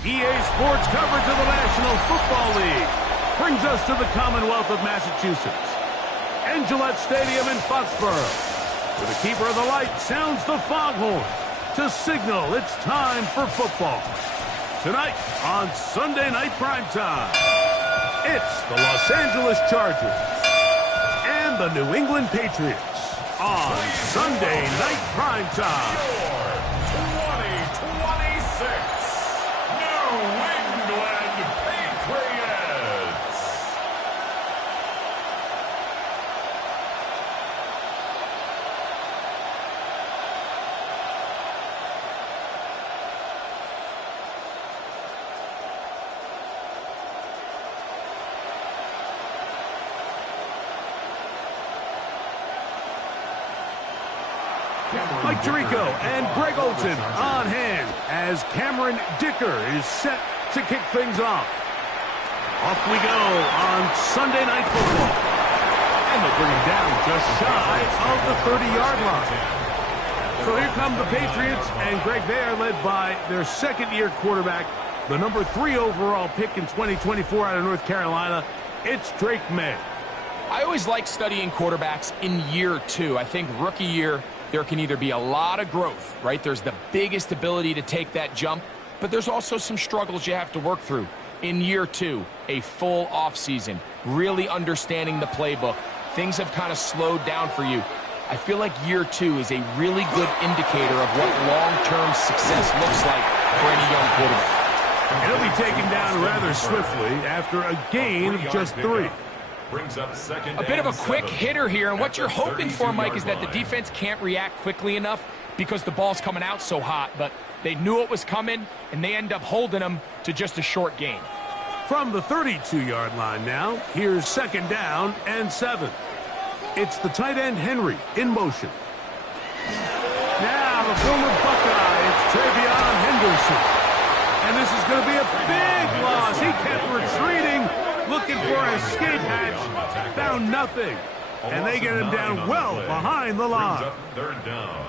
EA Sports coverage of the National Football League brings us to the Commonwealth of Massachusetts and Gillette Stadium in Foxborough, where the keeper of the light sounds the foghorn to signal it's time for football. Tonight on Sunday Night Primetime, it's the Los Angeles Chargers and the New England Patriots on Sunday Night Primetime. 2026 New England Patriots. Mike Tirico and Greg Olson on hand as Cameron Dicker is set to kick things off. Off we go on Sunday Night Football. And they'll bring him down just shy of the 30-yard line. So here come the Patriots, and Greg, they are led by their second-year quarterback, the number 3 overall pick in 2024 out of North Carolina. It's Drake May. I always like studying quarterbacks in year 2. I think rookie year, there can either be a lot of growth, right? There's the biggest ability to take that jump, but there's also some struggles you have to work through. In year 2, a full offseason, really understanding the playbook. Things have kind of slowed down for you. I feel like year 2 is a really good indicator of what long-term success looks like for any young quarterback. And he'll be taken down rather swiftly after a gain of just 3. Brings up second A bit of a quick 7. hitter here, and what you're At the hoping for, Mike, is that the 32-yard defense can't react quickly enough because the ball's coming out so hot, but they knew it was coming, and they end up holding them to just a short gain. From the 32-yard line now, here's second down and 7. It's the tight end Henry in motion. Now the former Buckeye, it's Travion Henderson. And this is going to be a big loss. He kept retreating, looking for an escape hatch, found nothing. And they get him down well behind the line. Third down.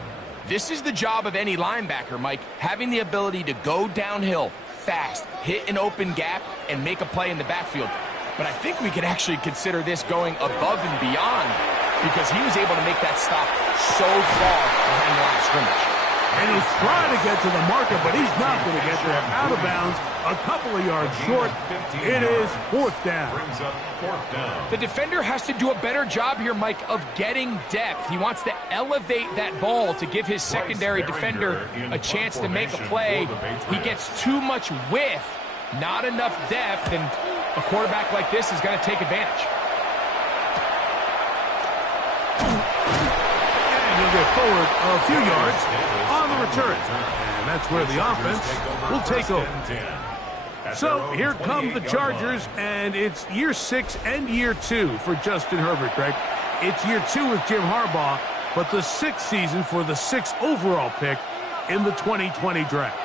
This is the job of any linebacker, Mike, having the ability to go downhill fast, hit an open gap, and make a play in the backfield. But I think we could actually consider this going above and beyond because he was able to make that stop so far behind the line of scrimmage. And he's trying to get to the marker, but he's not going to get there. Out of bounds, a couple of yards short. It is 4th down. Brings up 4th down. The defender has to do a better job here, Mike, of getting depth. He wants to elevate that ball to give his secondary defender a chance to make a play. He gets too much width, not enough depth, and a quarterback like this is going to take advantage. And he'll get forward a few yards on the return. And that's where the offense will take over. So here come the Chargers, and it's year 6 and year 2 for Justin Herbert, Greg. It's year 2 with Jim Harbaugh, but the 6th season for the 6th overall pick in the 2020 draft.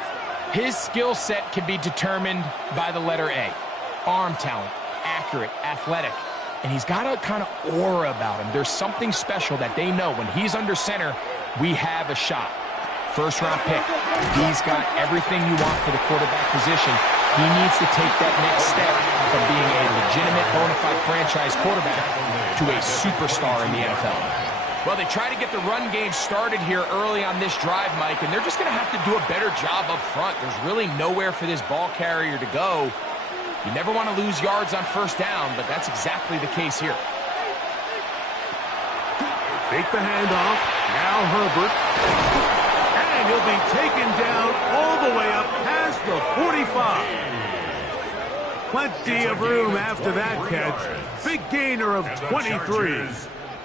His skill set can be determined by the letter A. Arm talent, accurate, athletic, and he's got a kind of aura about him. There's something special that they know when he's under center, we have a shot. first-round pick. He's got everything you want for the quarterback position. He needs to take that next step from being a legitimate, bona fide franchise quarterback to a superstar in the NFL. Well, they try to get the run game started here early on this drive, Mike, and they're just going to have to do a better job up front. There's really nowhere for this ball carrier to go. You never want to lose yards on first down, but that's exactly the case here. Fake the handoff. Now Herbert. And he'll be taken down all the way up past the 45. Plenty of room after that catch. Big gainer of 23.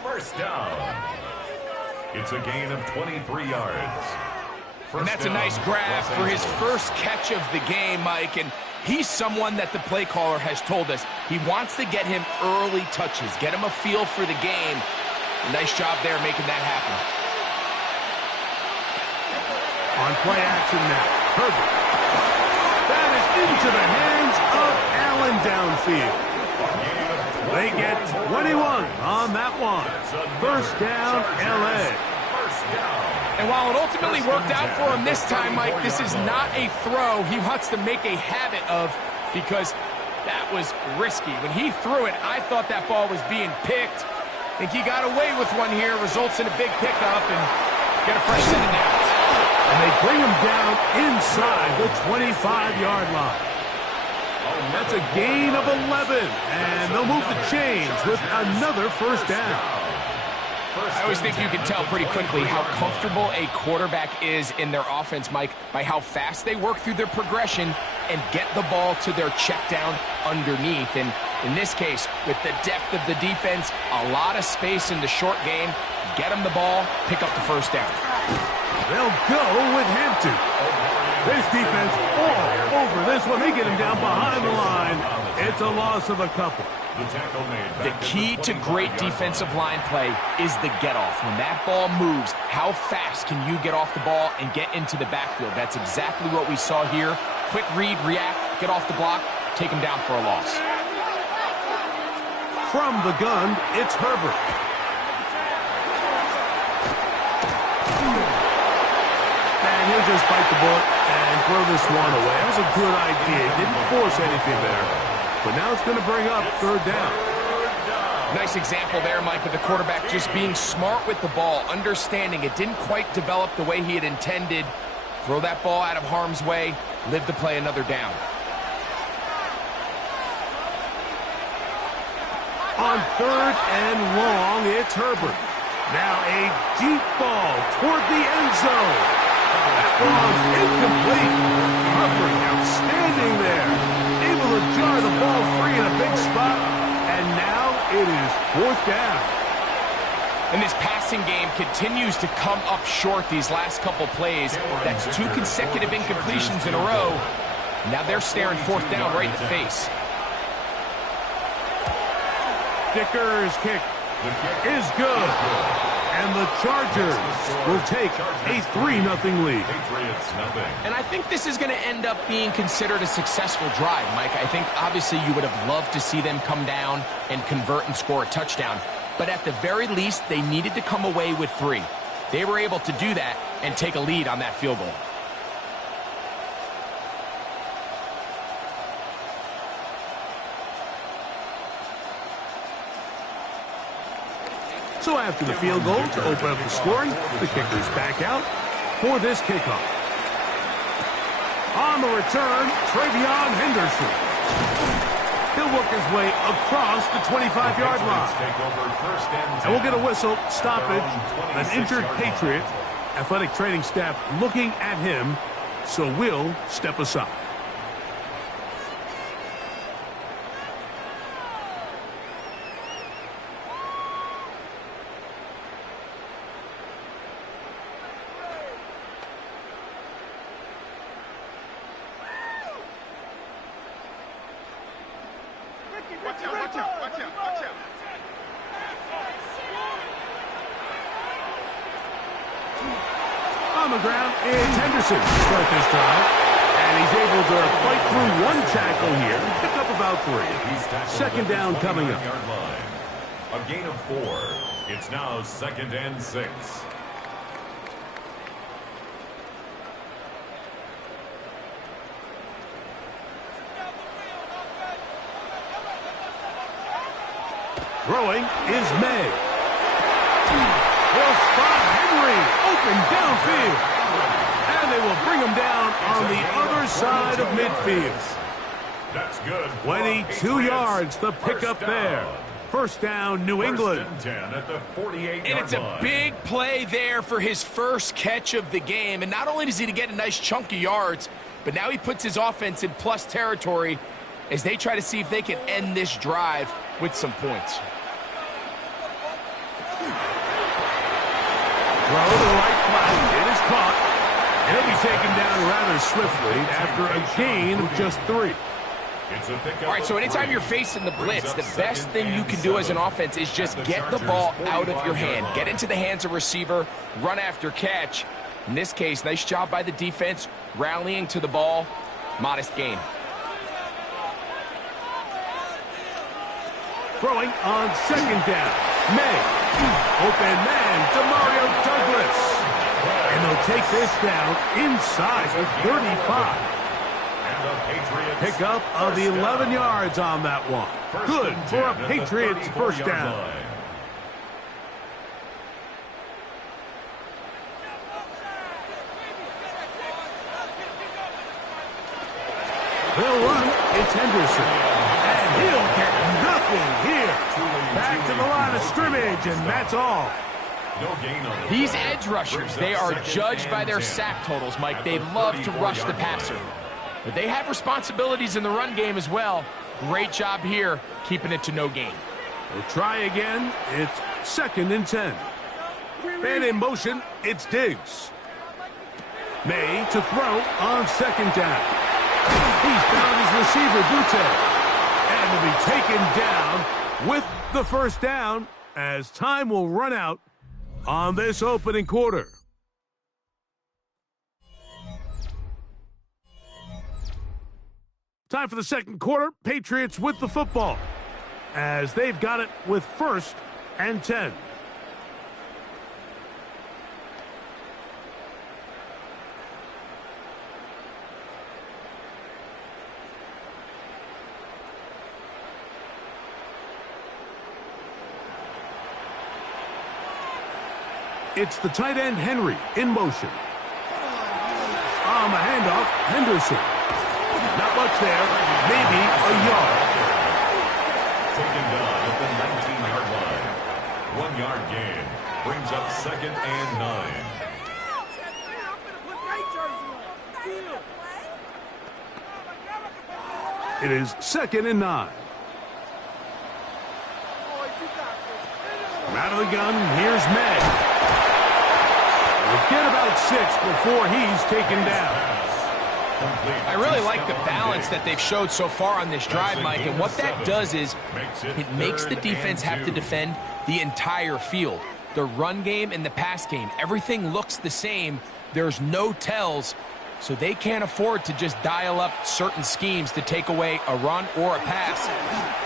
First down. It's a gain of 23 yards. And that's a nice grab for his first catch of the game, Mike. And he's someone that the play caller has told us he wants to get him early touches, get him a feel for the game. Nice job there making that happen. On play action now. Herbert. That is into the hands of Allen downfield. They get 21 on that one. First down, L.A. And while it ultimately worked out for him this time, Mike, this is not a throw he wants to make a habit of because that was risky. When he threw it, I thought that ball was being picked. I think he got away with one here, results in a big pickup, and get a fresh set of downs. And they bring him down inside the 25-yard line. That's a gain of 11, and they'll move the chains with another first down. I always think you can tell pretty quickly how comfortable a quarterback is in their offense, Mike, by how fast they work through their progression and get the ball to their check down underneath. And in this case, with the depth of the defense, a lot of space in the short game, get them the ball, pick up the first down. They'll go with Hampton. This defense all over this one. They get him down behind the line. It's a loss of a couple. The key to great defensive line play is the get-off. When that ball moves, how fast can you get off the ball and get into the backfield? That's exactly what we saw here. Quick read, react, get off the block, take him down for a loss. From the gun, it's Herbert. And he'll just bite the bullet and throw this one away. That was a good idea. Didn't force anything there. But now it's going to bring up third down. Nice example there, Mike, of the quarterback just being smart with the ball, understanding it didn't quite develop the way he had intended. Throw that ball out of harm's way, live to play another down. On third and long, it's Herbert. Now a deep ball toward the end zone. That ball's incomplete. Herbert outstanding there. Able to jar the ball free in a big spot. And now it is fourth down. And this passing game continues to come up short these last couple plays. That's 2 consecutive incompletions in a row. Now they're staring fourth down right in the face. Dicker's kick is good. And the Chargers will take a 3-0 lead. And I think this is going to end up being considered a successful drive, Mike. I think obviously you would have loved to see them come down and convert and score a touchdown. But at the very least, they needed to come away with 3. They were able to do that and take a lead on that field goal. So after the field goal to open up the scoring, the kicker's back out for this kickoff. On the return, Travion Henderson. He'll work his way across the 25-yard line. And we'll get a whistle, stoppage, an injured Patriot. Athletic training staff looking at him, so we'll step aside. On the ground, it's Henderson to start this drive. And he's able to fight through one tackle here, pick up about 3. Second down coming up. A gain of 4. It's now 2nd and 6. Throwing is May. Will spot Henry open downfield. And they will bring him down on the other side of midfield. That's good. 22 yards, the pickup there. First down, New England. First and 10 at the 48-yard line. And it's a big play there for his first catch of the game. And not only does he get a nice chunk of yards, but now he puts his offense in plus territory as they try to see if they can end this drive with some points. Throw to the right flat. It is caught. And he'll be taken down rather swiftly after a gain of just 3. All right, so anytime you're facing the blitz, the best thing you can do as an offense is just get the ball out of your hand. Get into the hands of receiver, run after catch. In this case, nice job by the defense, rallying to the ball. Modest gain. Throwing on second down. May. Open man, Demario Douglas. And they'll take this down inside of 35. Pickup of 11 yards on that one. Good for a Patriots first down. They'll run. It's Henderson. And he'll get nothing here. Back to the line of scrimmage, and that's all. These edge rushers, they are judged by their sack totals, Mike. They love to rush the passer. But they have responsibilities in the run game as well. Great job here, keeping it to no gain. We'll try again. It's second and 10. And in motion, it's Diggs. May to throw on second down. He's found his receiver, Butte. And will be taken down with the first down as time will run out on this opening quarter. Time for the second quarter. Patriots with the football as they've got it with first and 10. It's the tight end, Henry, in motion. On the handoff, Henderson. Not much there, maybe a yard. Taken down at the 19-yard line. 1 yard gain brings up second and 9. It is second and 9. From out of the gun, here's May. We'll get about 6 before he's taken down. I really like the balance that they've showed so far on this drive, Mike, and what that does is it makes the defense have to defend the entire field. The run game and the pass game, everything looks the same. There's no tells, so they can't afford to just dial up certain schemes to take away a run or a pass.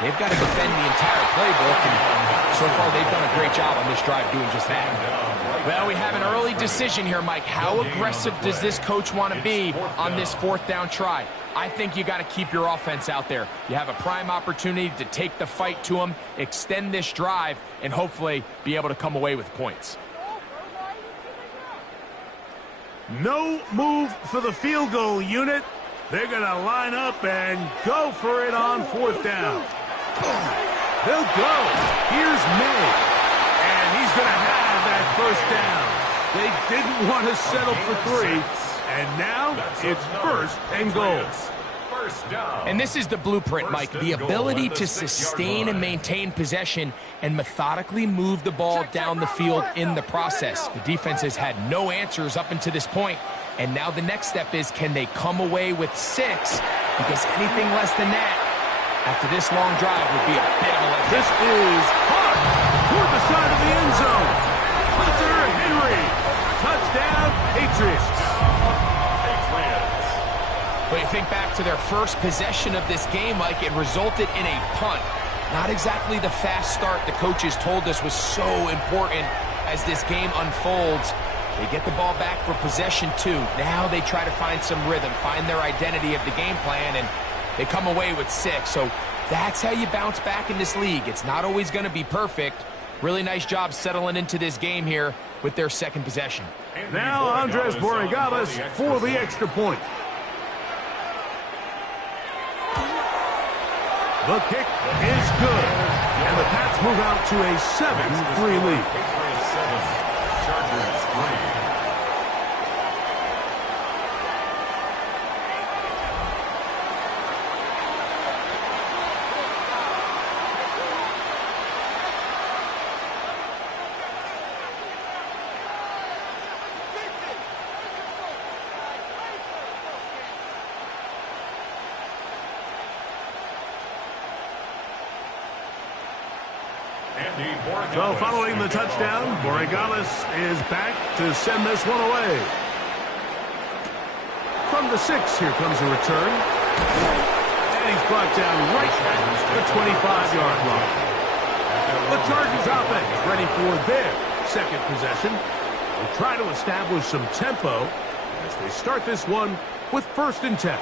They've got to defend the entire playbook, and so far they've done a great job on this drive doing just that. Well, we have an early decision here, Mike. How aggressive does this coach want to be on this fourth down try? I think you got to keep your offense out there. You have a prime opportunity to take the fight to them, extend this drive, and hopefully be able to come away with points. No move for the field goal unit. They're going to line up and go for it on fourth down. They'll go. Here's May. And he's going to have that first down. They didn't want to settle for 3. And now it's first and goal. And this is the blueprint, Mike. The ability to sustain and maintain possession and methodically move the ball down the field in the process. The defense has had no answers up until this point. And now the next step is, can they come away with 6? Because anything less than that, after this long drive, would be a bit of a letdown. This is hot toward the side of the end zone. Hunter Henry. Touchdown, Patriots. But you think back to their first possession of this game, Mike, it resulted in a punt. Not exactly the fast start the coaches told us was so important as this game unfolds. They get the ball back for possession 2. Now they try to find some rhythm, find their identity of the game plan, and they come away with 6. So That's how you bounce back in this league. It's not always going to be perfect. Really nice job settling into this game here with their second possession. Now Andres Borregales for the extra point. The kick is good, and the Pats move out to a 7-3 lead. Patriots 7, Chargers 3. So following the touchdown, Borregales is back to send this one away. From the 6, here comes a return. And he's brought down right at the 25-yard line. The Chargers offense ready for their second possession. They'll try to establish some tempo as they start this one with 1st and 10.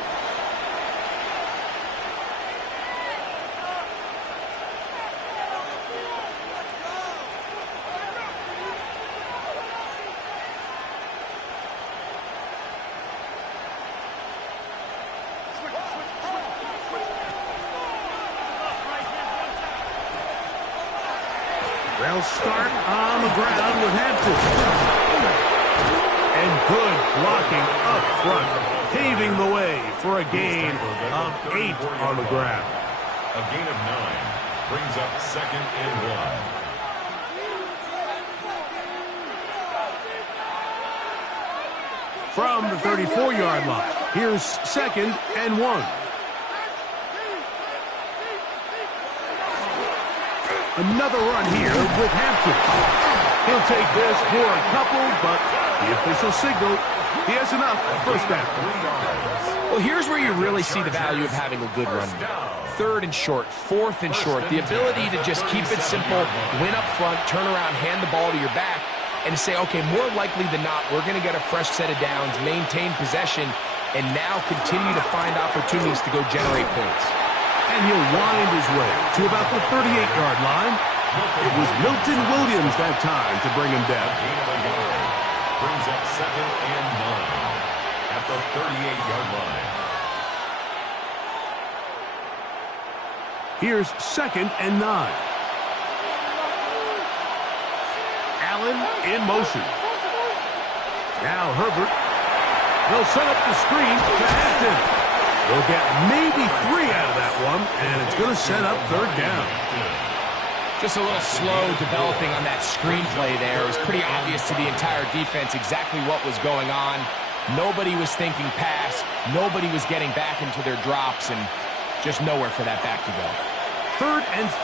They'll start on the ground with Hampton. And good blocking up front, paving the way for a gain of 8 on the ground. A gain of 9 brings up 2nd and 1. From the 34-yard line, here's 2nd and 1. Another run here with Hampton. He'll take this for a couple, but the official signal, he has enough. First down. Well, here's where you really see the value of having a good run. 3rd and short, 4th and short. The ability to just keep it simple, win up front, turn around, hand the ball to your back, and to say, okay, more likely than not, we're going to get a fresh set of downs, maintain possession, and now continue to find opportunities to go generate points. And he'll wind his way to about the 38-yard line. It was Milton Williams that time to bring him down. Gain of a yard brings up 2nd and 9 at the 38-yard line. Here's 2nd and 9. Allen in motion. Now Herbert. They'll set up the screen to Hampton. They'll get maybe 3 out of that one, and it's going to set up 3rd down. Just a little slow developing on that screenplay there. It was pretty obvious to the entire defense exactly what was going on. Nobody was thinking pass. Nobody was getting back into their drops, and just nowhere for that back to go. 3rd and 5.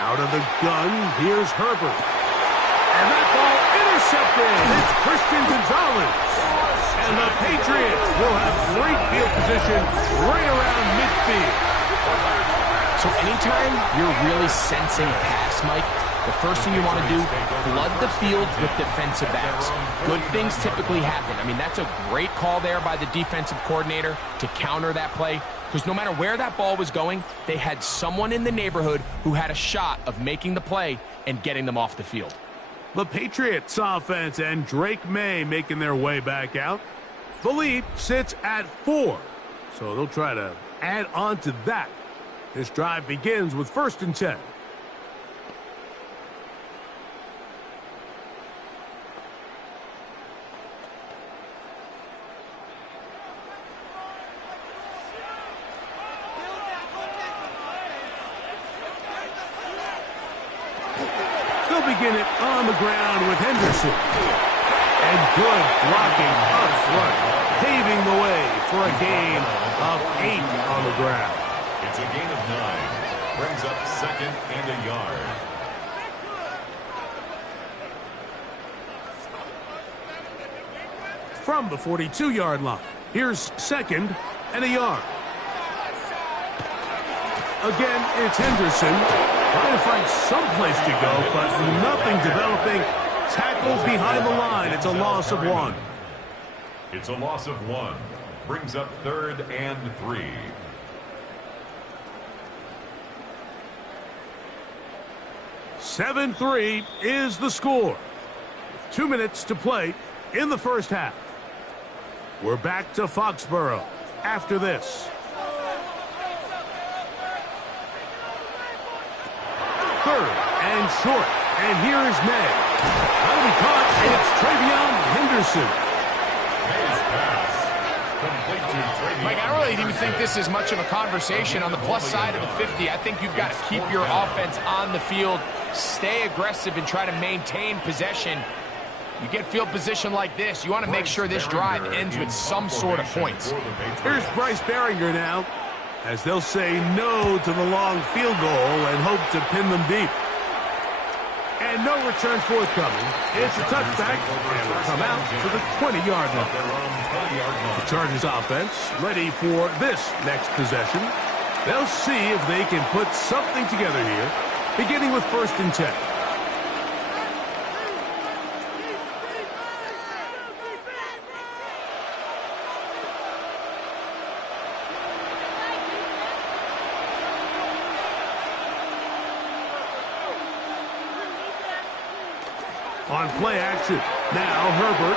Out of the gun, here's Herbert. And that ball intercepted. It's Christian Gonzalez. And the Patriots will have great field position right around midfield. So anytime you're really sensing pass, Mike, the first thing you want to do, flood the field with defensive backs. Good things typically happen. I mean, that's a great call there by the defensive coordinator to counter that play. Because no matter where that ball was going, they had someone in the neighborhood who had a shot of making the play and getting them off the field. The Patriots offense and Drake May making their way back out. The lead sits at 4, so they'll try to add on to that. This drive begins with 1st and 10. They'll begin it on the ground with Henderson. And good blocking up front, paving the way for a gain of 8 on the ground. It's a gain of 9. Brings up 2nd and a yard. From the 42-yard line, here's 2nd and a yard. Again, it's Henderson. Trying to find some place to go, but nothing developing. Tackled behind the line. It's a loss of 1. It's a loss of 1. brings up 3rd and 3. Seven 3 is the score. With 2 minutes to play in the first half. We're back to Foxborough after this. 3rd and short. And here is May. That'll be caught. It's Travion Henderson. May's pass. Complete to Travion. Mike, I don't really even think this is much of a conversation on the plus side of the 50. I think you've got to keep your offense on the field, stay aggressive, and try to maintain possession. You get field position like this, you want to make sure this drive ends with some sort of points. Here's Bryce Behringer now, as they'll say no to the long field goal and hope to pin them deep. And no return forthcoming. It's a touchback, and will come out to the 20-yard line. The Chargers offense ready for this next possession. They'll see if they can put something together here, beginning with 1st and 10. On play action, now Herbert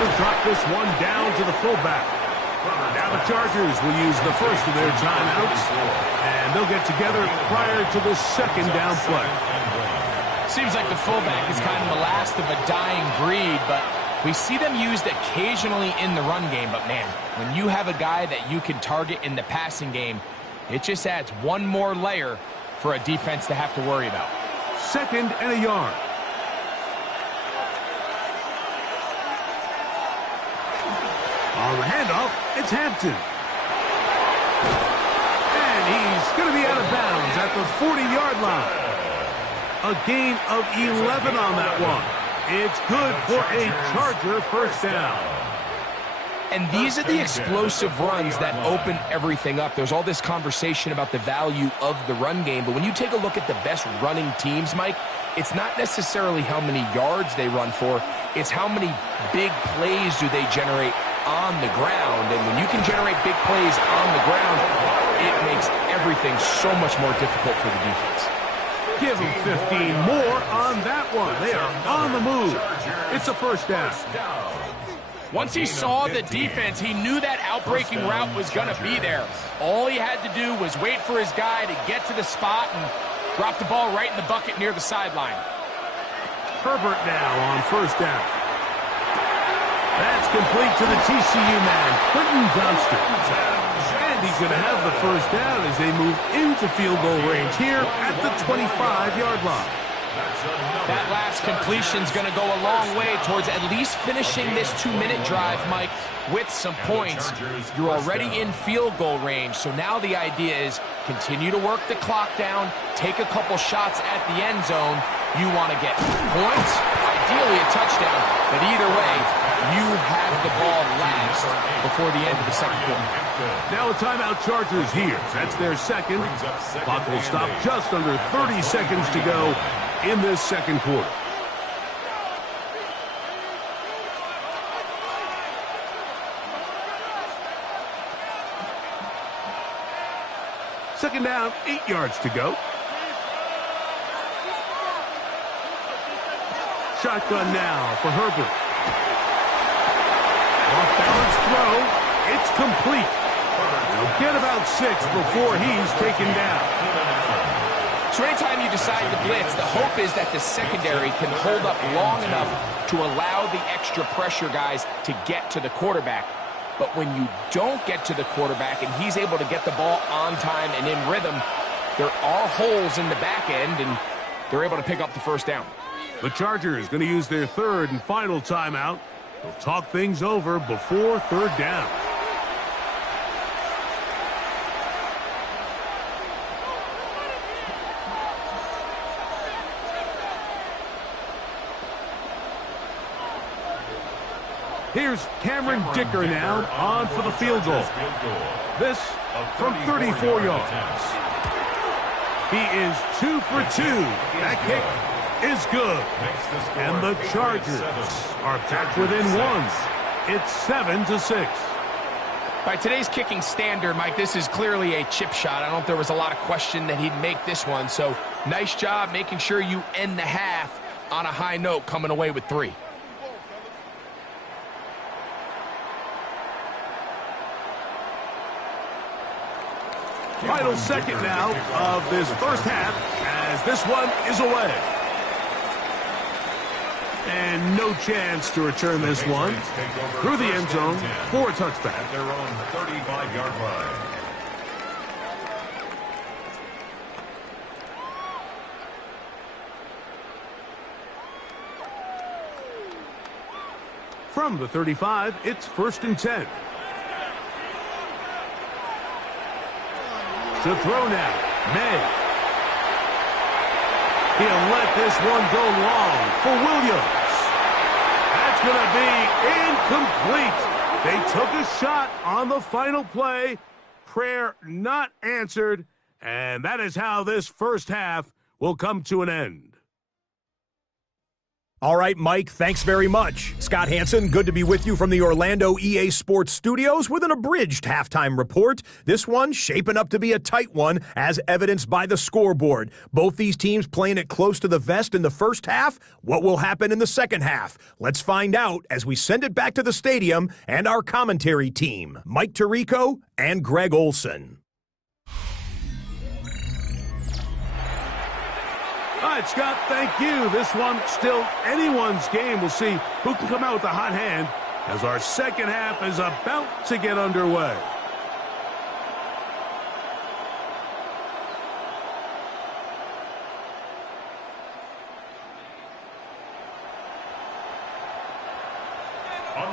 will drop this one down to the fullback. Now the Chargers will use the first of their timeouts, and they'll get together prior to the 2nd down play. Seems like the fullback is kind of the last of a dying breed, but we see them used occasionally in the run game. But man, when you have a guy that you can target in the passing game, it just adds one more layer for a defense to have to worry about. 2nd and a yard. On the handoff, it's Hampton. And he's going to be out of bounds at the 40-yard line. A gain of 11 on that one. It's good for a Charger first down. And these are the explosive runs that open everything up. There's all this conversation about the value of the run game, but when you take a look at the best running teams, Mike, it's not necessarily how many yards they run for, it's how many big plays do they generate on the ground. And when you can generate big plays on the ground, it makes everything so much more difficult for the defense. Give them 15 more on that one. They are on the move. It's a first down. Once he saw the defense, he knew that outbreaking route was going to be there. All he had to do was wait for his guy to get to the spot and drop the ball right in the bucket near the sideline. Herbert now on first down. That's complete to the TCU man, Quentin Johnston. And he's going to have the first down as they move into field goal range here at the 25-yard line. That last completion's going to go a long way towards at least finishing this 2-minute drive, Mike, with some points. You're already in field goal range, so now the idea is continue to work the clock down, take a couple shots at the end zone. You want to get points, ideally a touchdown, but either way, you have the ball last before the end of the second quarter. Now a timeout Chargers here. That's their second. Clock will stop just under 30 seconds to go in this second quarter. Second down, 8 yards to go. Shotgun now for Herbert. Off-balance throw. It's complete. They'll get about 6 before he's taken down. So anytime you decide to blitz, the hope is that the secondary can hold up long enough to allow the extra pressure guys to get to the quarterback. But when you don't get to the quarterback and he's able to get the ball on time and in rhythm, there are holes in the back end, and they're able to pick up the first down. The Chargers going to use their third and final timeout. They'll talk things over before third down. Here's Cameron Dicker now on for the field goal. This from 34 yards. He is 2 for 2. That kick is good. And the Chargers are back within 1. It's 7-6. By today's kicking standard, Mike, this is clearly a chip shot. I don't think there was a lot of question that he'd make this one. So nice job making sure you end the half on a high note, coming away with 3. Final second now of this first half as this one is away. And no chance to return this one through the end zone for a touchback. At their own 35-yard line. From the 35, it's 1st and 10. To throw now, May. He'll let this one go long for Williams. That's going to be incomplete. They took a shot on the final play. Prayer not answered. And that is how this first half will come to an end. All right, Mike, thanks very much. Scott Hansen, good to be with you from the Orlando EA Sports Studios with an abridged halftime report. This one shaping up to be a tight one, as evidenced by the scoreboard. Both these teams playing it close to the vest in the first half. What will happen in the second half? Let's find out as we send it back to the stadium and our commentary team, Mike Tirico and Greg Olson. All right, Scott, thank you. This one still anyone's game. We'll see who can come out with a hot hand as our second half is about to get underway.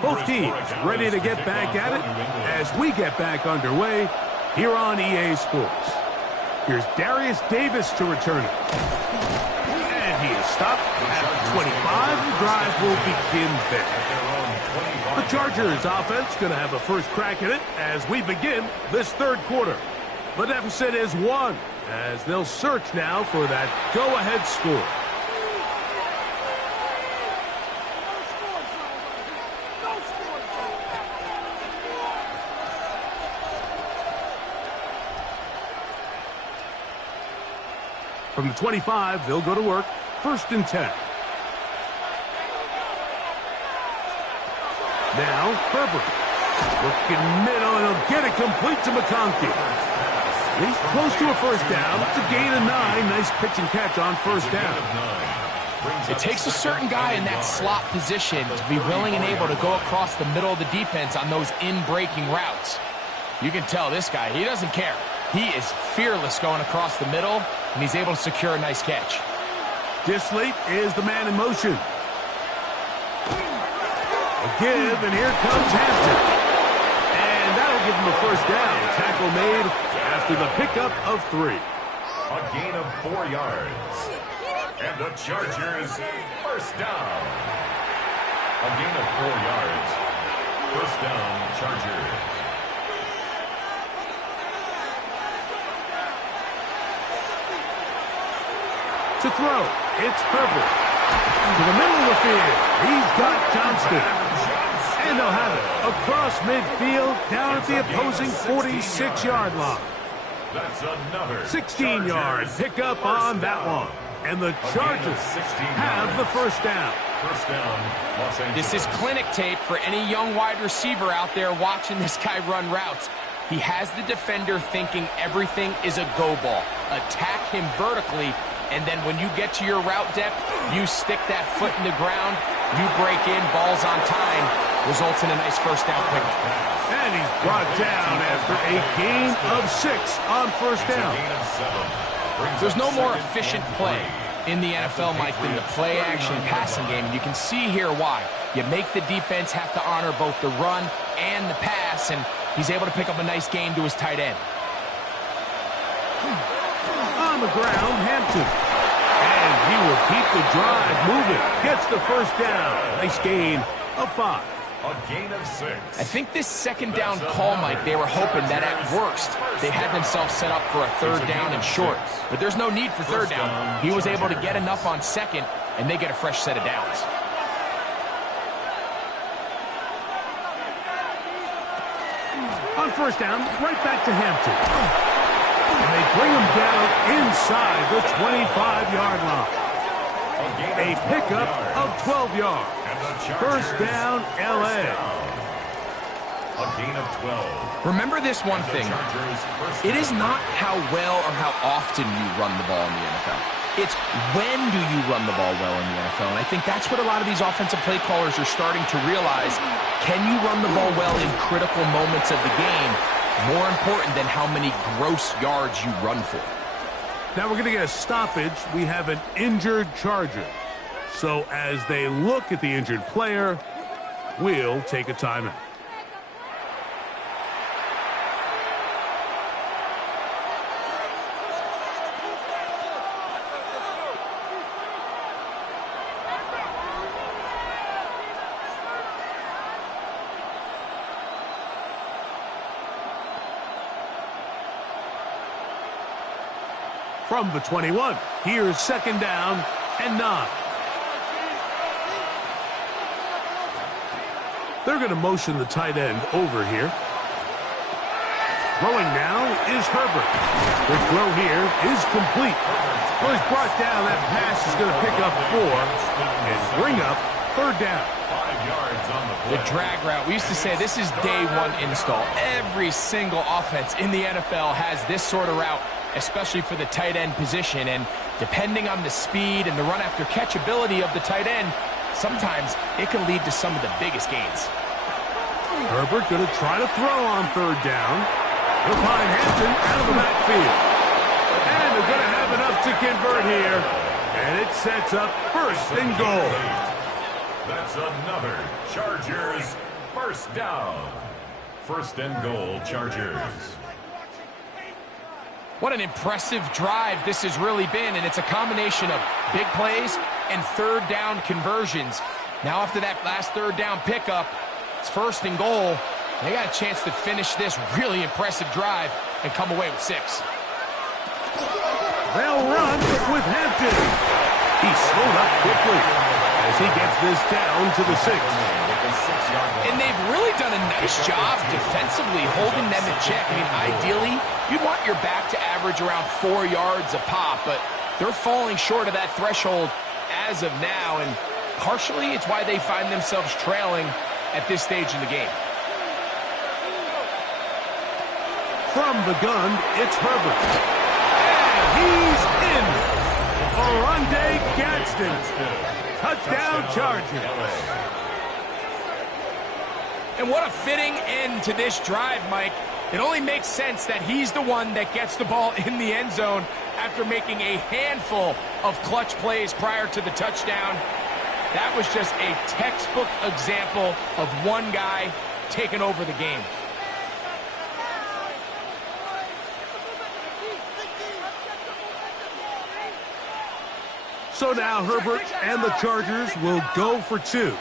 Both teams ready to get back at it as we get back underway here on EA Sports. Here's Darius Davis to return it. And he is stopped at 25. The drive will begin there. The Chargers offense going to have a first crack at it as we begin this third quarter. The deficit is 1 as they'll search now for that go-ahead score. From the 25, they'll go to work. 1st and 10. Now, Herbert. Looking middle, and he'll get it complete to McConkey. He's close to a first down. It's a gain of 9. Nice pitch and catch on first down. It takes a certain guy in that slot position to be willing and able to go across the middle of the defense on those in-breaking routes. You can tell this guy, he doesn't care. He is fearless going across the middle, and he's able to secure a nice catch. Disley is the man in motion. A give, and here comes Hampton. And that'll give him a first down. Tackle made after the pickup of 3. A gain of 4 yards. And the Chargers first down. A gain of 4 yards. First down, Chargers. To throw, it's Herbert. To the middle of the field, he's got Johnston. And they'll have it across midfield down at the opposing 46-yard line. That's another 16-yard pickup on that one. And the Chargers have the first down. First down, Los Angeles. This is clinic tape for any young wide receiver out there watching this guy run routes. He has the defender thinking everything is a go ball. Attack him vertically, and then when you get to your route depth, you stick that foot in the ground, you break in, balls on time, results in a nice first down pickup. And he's brought down after a gain of 6 on first down. There's no more efficient play in the NFL, Mike, than the play-action passing game, and you can see here why. You make the defense have to honor both the run and the pass, and he's able to pick up a nice gain to his tight end. On the ground, Hampton. And he will keep the drive moving. Gets the first down. Nice gain of 5. A gain of 6. I think this second down call, Mike, they were hoping that at worst they had themselves set up for a third down and short. But there's no need for third down. He was able to get enough on second, and they get a fresh set of downs. On first down, right back to Hampton. And they bring him down inside the 25-yard line. A pickup of 12 yards. First down, L.A. A gain of 12. Remember this one thing. It is not how well or how often you run the ball in the NFL. It's when do you run the ball well in the NFL. And I think that's what a lot of these offensive play callers are starting to realize. Can you run the ball well in critical moments of the game? More important than how many gross yards you run for. Now we're going to get a stoppage. We have an injured Charger. So as they look at the injured player, we'll take a timeout. From the 21, here's second down and 9. They're going to motion the tight end over here. Throwing now is Herbert. The throw here is complete. Well, he's brought down. That pass is going to pick up 4 and bring up third down. 5 yards on the play. The drag route. We used to say this is day one install. Every single offense in the NFL has this sort of route, especially for the tight end position. And depending on the speed and the run after catch ability of the tight end, sometimes it can lead to some of the biggest gains. Herbert going to try to throw on third down. He'll find Hampton out of the backfield. And they're going to have enough to convert here. And it sets up first and goal. That's another Chargers first down. First and goal, Chargers. What an impressive drive this has really been, and it's a combination of big plays and third down conversions. Now after that last third down pickup, it's first and goal. They got a chance to finish this really impressive drive and come away with 6. They'll run with Hampton. He's slowed up quickly as he gets this down to the 6. And they've really done a nice job defensively holding them in check. I mean, ideally, you'd want your back to average around 4 yards a pop, but they're falling short of that threshold as of now, and partially it's why they find themselves trailing at this stage in the game. From the gun, it's Herbert. And he's in. Oronde Gadsden. Touchdown Chargers. And what a fitting end to this drive, Mike. It only makes sense that he's the one that gets the ball in the end zone after making a handful of clutch plays prior to the touchdown. That was just a textbook example of one guy taking over the game. So now Herbert and the Chargers will go for 2.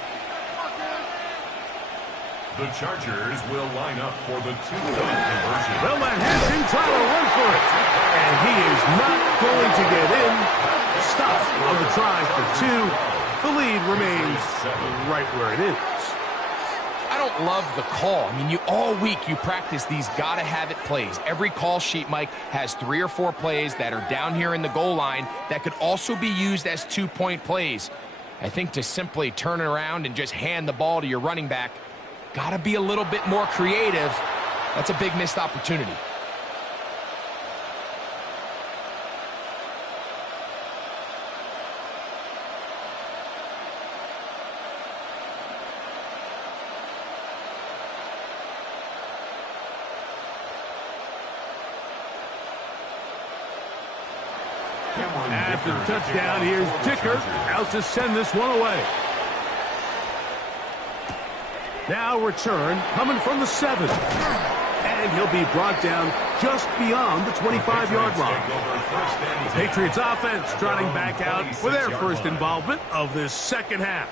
The Chargers will line up for the 2-point conversion. They'll let Hampton try to run for it. And he is not going to get in. Stop on the try for 2. The lead remains right where it is. I don't love the call. I mean, all week you practice these gotta-have-it plays. Every call sheet, Mike, has 3 or 4 plays that are down here in the goal line that could also be used as 2-point plays. I think to simply turn it around and just hand the ball to your running back, gotta be a little bit more creative. That's a big missed opportunity. After the touchdown, here's Dicker out to send this one away. Now return coming from the 7. And he'll be brought down just beyond the 25-yard line. The Patriots offense trotting back out for their first involvement of this second half.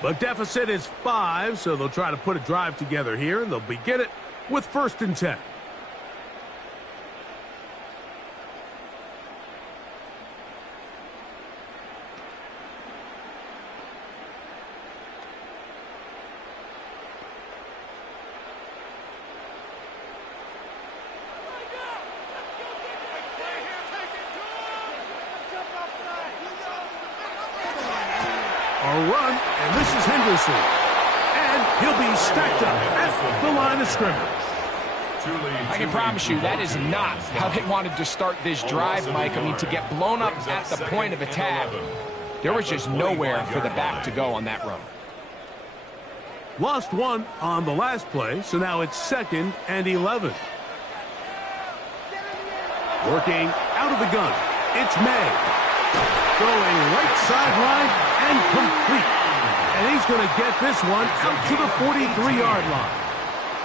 The deficit is 5, so they'll try to put a drive together here, and they'll begin it with 1st and 10. A run, and this is Henderson. And he'll be stacked up at the line of scrimmage. I can promise you that is not how they wanted to start this drive, Mike. I mean, to get blown up at the point of attack, there was just nowhere for the back to go on that run. Lost one on the last play, so now it's 2nd and 11. Working out of the gun, it's May. Going right sideline and complete. And he's going to get this one out to the 43-yard line.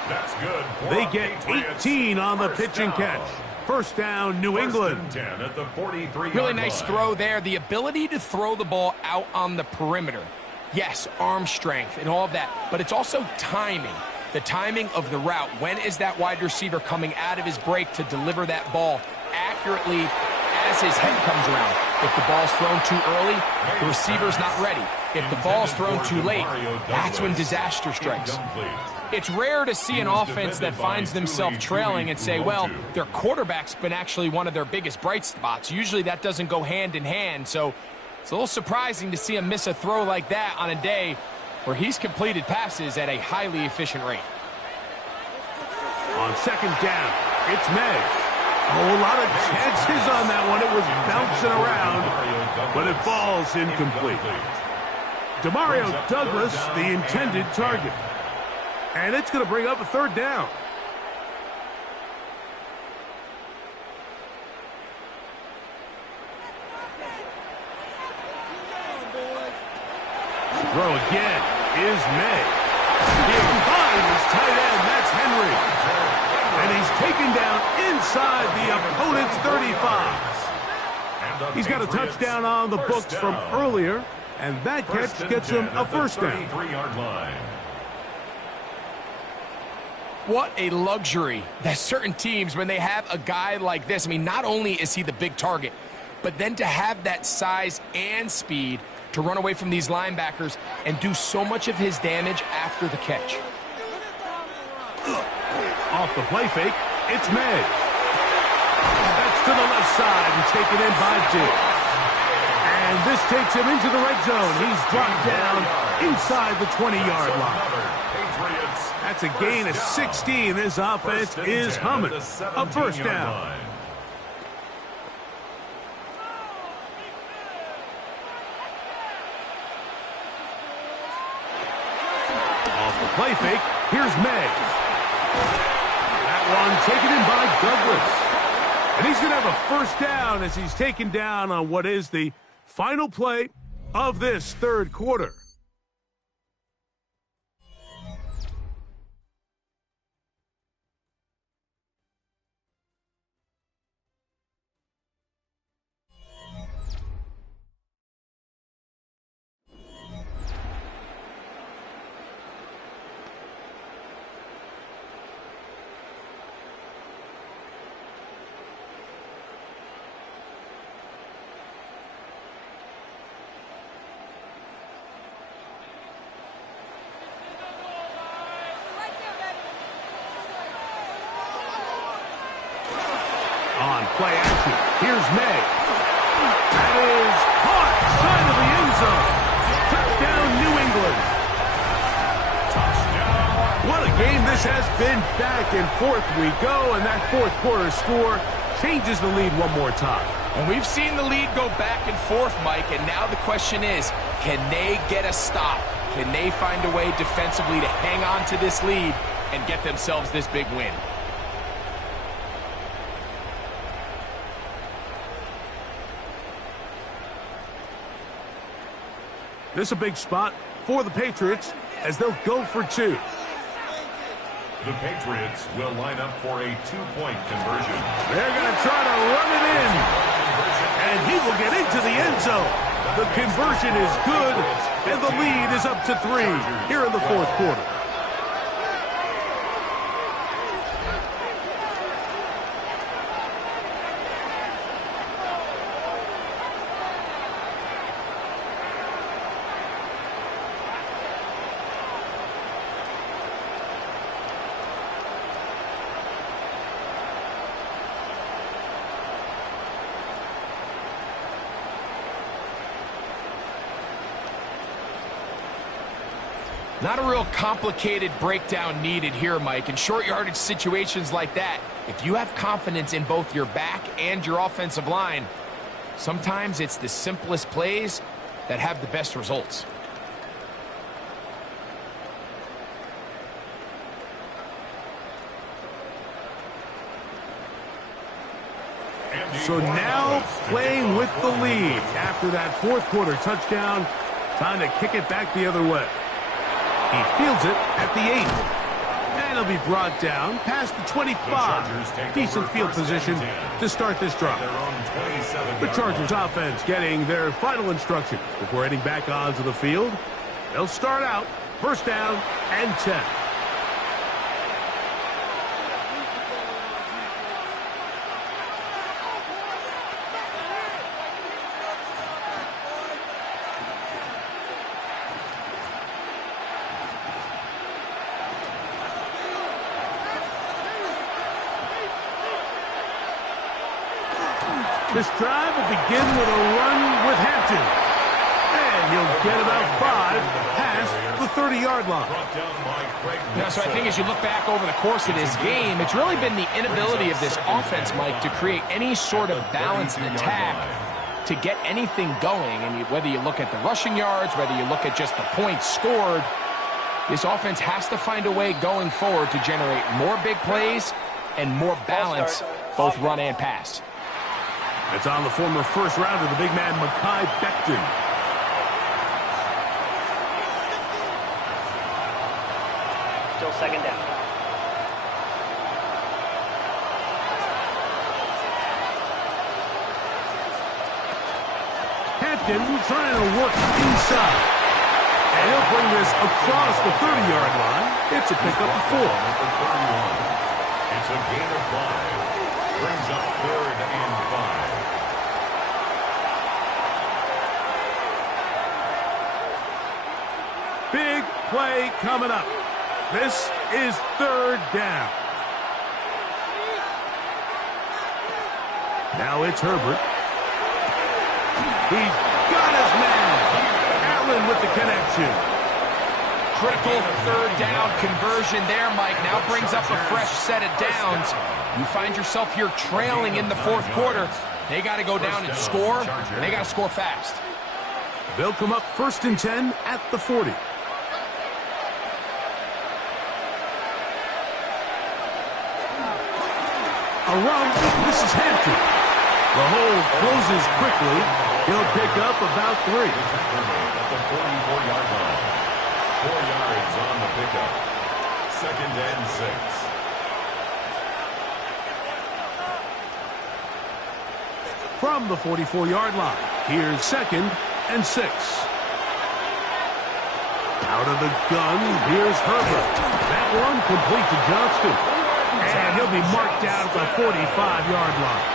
That's good. They get 18 on the pitch and catch. First down, New England. 10 at the 43-yard Really nice line. throw there. The ability to throw the ball out on the perimeter. Yes, arm strength and all of that, but it's also timing. The timing of the route. When is that wide receiver coming out of his break to deliver that ball accurately as his head comes around? If the ball's thrown too early, the receiver's not ready. If the ball's thrown too late, that's when disaster strikes. It's rare to see an offense that finds themselves trailing and say, well, their quarterback's been actually one of their biggest bright spots. Usually that doesn't go hand in hand, so it's a little surprising to see him miss a throw like that on a day where he's completed passes at a highly efficient rate. On 2nd down, it's May. A lot of chances on that one. It was bouncing around, but it falls incomplete. Demario Douglas, the intended target. And it's going to bring up a 3rd down. Throw again is May. He'll find his tight end. That's Henry. And he's taken down inside the opponent's 35. He's got a touchdown on the books from earlier, and that catch gets him a first down. What a luxury that certain teams, when they have a guy like this, I mean, not only is he the big target, but then to have that size and speed to run away from these linebackers and do so much of his damage after the catch. Off the play fake, it's May. That's to the left side and taken in by Diggs. And this takes him into the red zone. He's dropped down inside the 20-yard line. That's a gain of 16. This offense is humming. A first down. Off the play fake, here's May. That one taken in by Douglas. And he's going to have a first down as he's taken down on what is the final play of this 3rd quarter. On play action, here's May. That is caught, side of the end zone. Touchdown, New England. Touchdown. What a game this has been. Back and forth we go, and that 4th quarter score changes the lead one more time. And we've seen the lead go back and forth, Mike, and now the question is, can they get a stop? Can they find a way defensively to hang on to this lead and get themselves this big win? This is a big spot for the Patriots as they'll go for 2. The Patriots will line up for a 2-point conversion. They're going to try to run it in. And he will get into the end zone. The conversion is good, and the lead is up to 3 here in the 4th quarter. Not a real complicated breakdown needed here, Mike. In short yardage situations like that, if you have confidence in both your back and your offensive line, sometimes it's the simplest plays that have the best results. So now playing with the lead after that fourth quarter touchdown, time to kick it back the other way. He fields it at the 8. And he'll be brought down past the 25. Decent field position to start this drive. The Chargers offense getting their final instructions before heading back onto the field. They'll start out first down and 10. This drive will begin with a run with Hampton. And he'll get about 5 past the 30-yard line. Now, so I think as you look back over the course of this game, it's really been the inability of this offense, Mike, to create any sort of balanced attack to get anything going. And whether you look at the rushing yards, whether you look at just the points scored, this offense has to find a way going forward to generate more big plays and more balance, both run and pass. It's on the former first rounder, the big man, Mekhi Becton. Still second down. Hampton trying to work inside. And he'll bring this across the 30-yard line. It's a pickup of 4. It's a gain of 5. Brings up 3rd and 5. Big play coming up. This is 3rd down. Now it's Herbert. He's got his man. Allen with the connection. Critical 3rd down conversion there, Mike. Now brings up a fresh set of downs. You find yourself here trailing in the 4th quarter. They got to go down and score, and they got to score fast. They'll come up 1st and 10 at the 40. A run. This is Hampton. The hold closes quickly. He'll pick up about 3. At the 44-yard line. 4 yards on the pickup. 2nd and 6. From the 44-yard line, here's 2nd and 6. Out of the gun, here's Herbert. That one complete to Johnston. And he'll be marked down at the 45-yard line.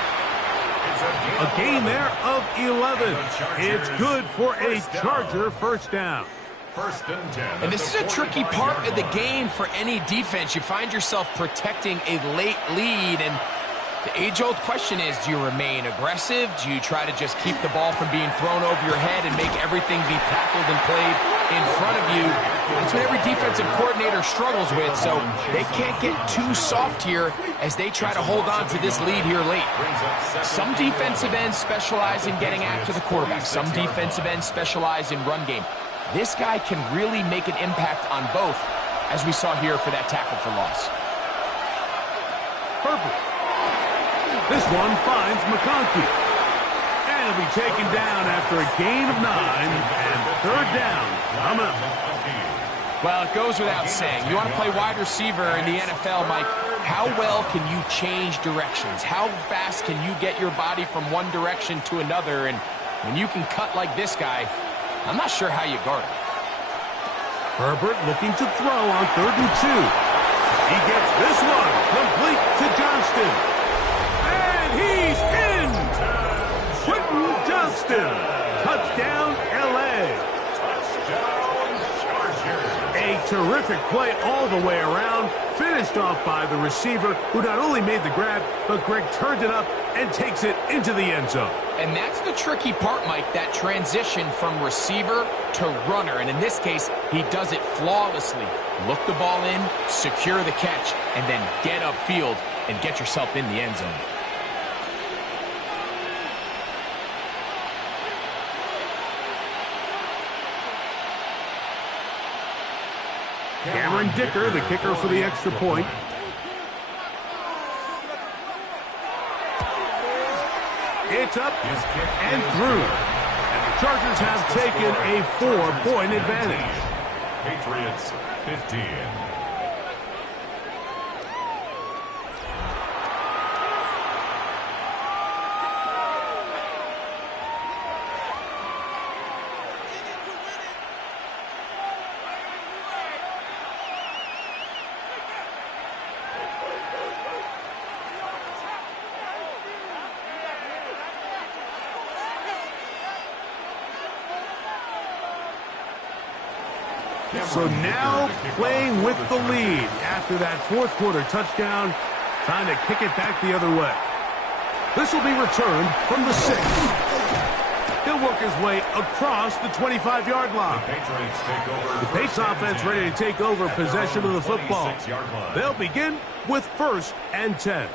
A gain there of 11. It's good for a Charger first down. 1st and 10. And this is a tricky part of the game for any defense. You find yourself protecting a late lead, and the age-old question is, do you remain aggressive? Do you try to just keep the ball from being thrown over your head and make everything be tackled and played in front of you? That's what every defensive coordinator struggles with, so they can't get too soft here as they try to hold on to this lead here late. Some defensive ends specialize in getting after the quarterback. Some defensive ends specialize in run game. This guy can really make an impact on both, as we saw here for that tackle for loss. Herbert. This one finds McConkey. And he'll be taken down after a gain of 9 and 3rd down coming up. Well, it goes without saying. You want to play wide receiver in the NFL, Mike, how well can you change directions? How fast can you get your body from one direction to another? And when you can cut like this guy, I'm not sure how you guard him. Herbert looking to throw on 3rd and 2. He gets this one complete to Johnston. And he's in! Quentin Johnston. Touchdown, L.A. Touchdown, Chargers. A terrific Terrific play all the way around, finished off by the receiver, who not only made the grab, but Greg turned it up and takes it into the end zone. And that's the tricky part, Mike, that transition from receiver to runner. And in this case, he does it flawlessly. Look the ball in, secure the catch, and then get upfield and get yourself in the end zone. Cameron Dicker, the kicker for the extra point. It's up and through. And the Chargers have taken a 4-point advantage. Patriots 15. So now playing with the lead after that fourth quarter touchdown, trying to kick it back the other way. This will be returned from the 6. He'll work his way across the 25-yard line. The Patriots offense ready to take over possession of the football. They'll begin with 1st and 10.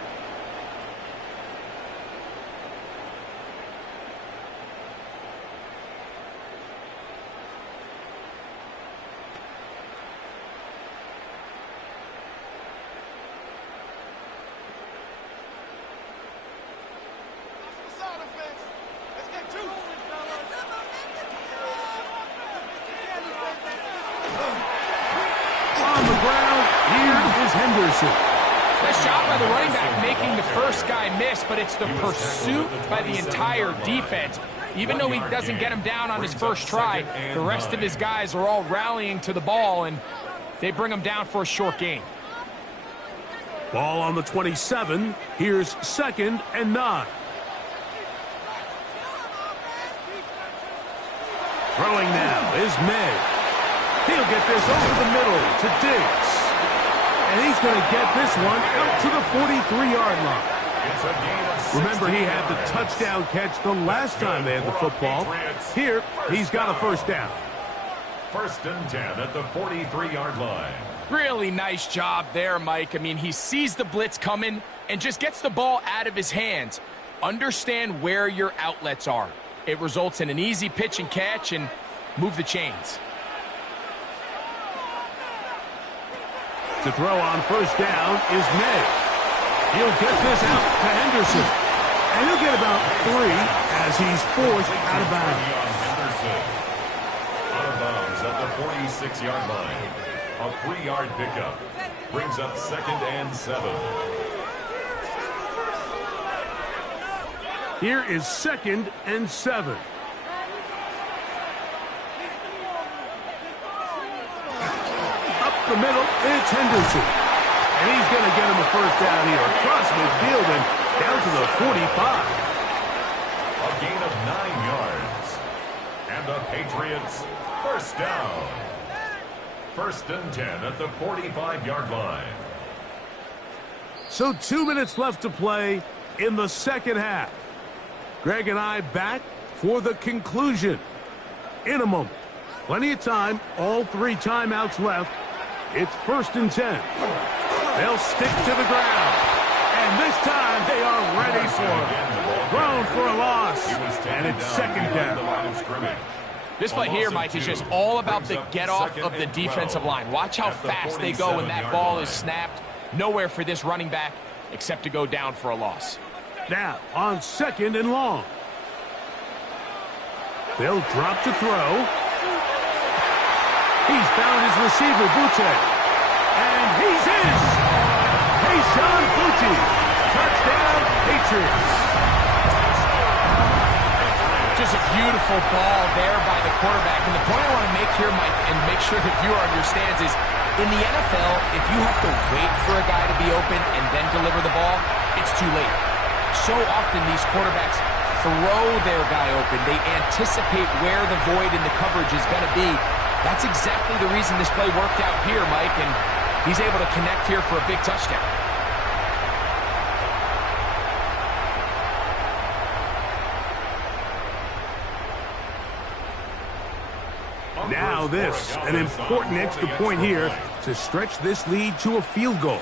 Nice job by the running back making the first guy miss, but it's the pursuit by the entire defense. Even though he doesn't get him down on his first try, the rest of his guys are all rallying to the ball, and they bring him down for a short gain. Ball on the 27. Here's 2nd and 9. Throwing now is May. He'll get this over the middle to Diggs. And he's going to get this one out to the 43-yard line. Remember, he had the touchdown catch the last time they had the football. Here, he's got a first down. 1st and 10 at the 43-yard line. Really nice job there, Mike. I mean, he sees the blitz coming and just gets the ball out of his hands. Understand where your outlets are. It results in an easy pitch and catch and move the chains. To throw on first down is May. He'll get this out to Henderson. And he'll get about 3 as he's forced out of bounds. Out of bounds at the 46-yard line. A 3-yard pickup. Brings up 2nd and 7. Here is 2nd and 7. The middle, it's Henderson. And he's going to get him a first down here across midfield and down to the 45. A gain of 9 yards. And the Patriots first down. 1st and 10 at the 45-yard line. So 2 minutes left to play in the second half. Greg and I back for the conclusion. In a moment. Plenty of time, all 3 timeouts left. It's 1st and 10. They'll stick to the ground. And this time they are ready for it. Thrown for a loss. And it's 2nd down. This play here, Mike, is just all about the get-off of the defensive line. Watch how fast they go when that ball is snapped. Nowhere for this running back except to go down for a loss. Now on 2nd and long. They'll drop to throw. He's found his receiver, Butte. And he's in. Sean Butte. Touchdown, Patriots. Just a beautiful ball there by the quarterback. And the point I want to make here, Mike, and make sure the viewer understands is, in the NFL, if you have to wait for a guy to be open and then deliver the ball, it's too late. So often these quarterbacks throw their guy open. They anticipate where the void in the coverage is going to be, That's exactly the reason this play worked out here, Mike, and he's able to connect here for a big touchdown. Now this, an important extra point here to stretch this lead to a field goal.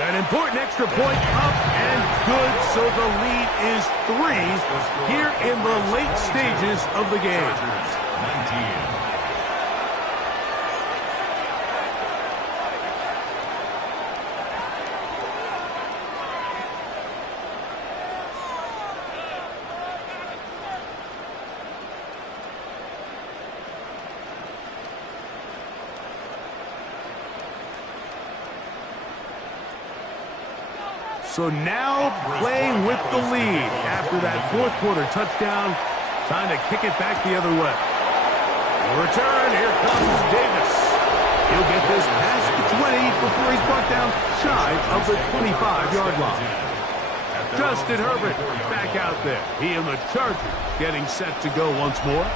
An important extra point up and good, so the lead is 3 here in the late stages of the game. 19. So now playing with the lead after that fourth quarter touchdown. Time to kick it back the other way. Return, here comes Davis. He'll get this past the 20 before he's brought down shy of the 25-yard line. Justin Herbert back out there. He and the Chargers getting set to go once more.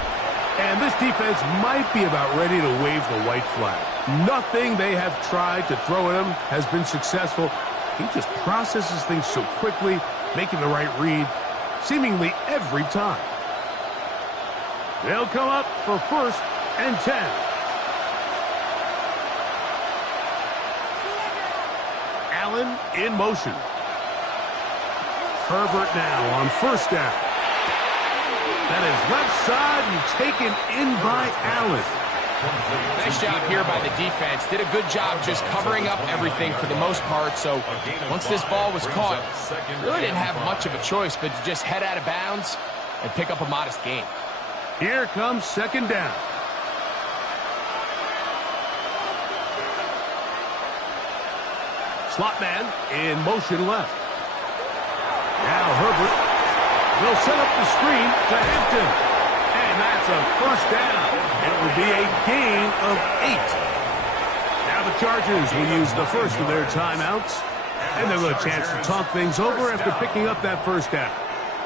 And this defense might be about ready to wave the white flag. Nothing they have tried to throw at him has been successful. He just processes things so quickly, making the right read seemingly every time. They'll come up for 1st and 10. Allen in motion. Herbert now on 1st down. That is left side and taken in by Allen. Nice job here by the defense. Did a good job just covering up everything for the most part. So once this ball was caught, really didn't have much of a choice but to just head out of bounds and pick up a modest gain. Here comes 2nd down. Slot man in motion left. Now Herbert will set up the screen to Hampton. And that's a 1st down. It will be a gain of 8. Now the Chargers will use the first of their timeouts. And they'll get a chance to talk things over after picking up that 1st down.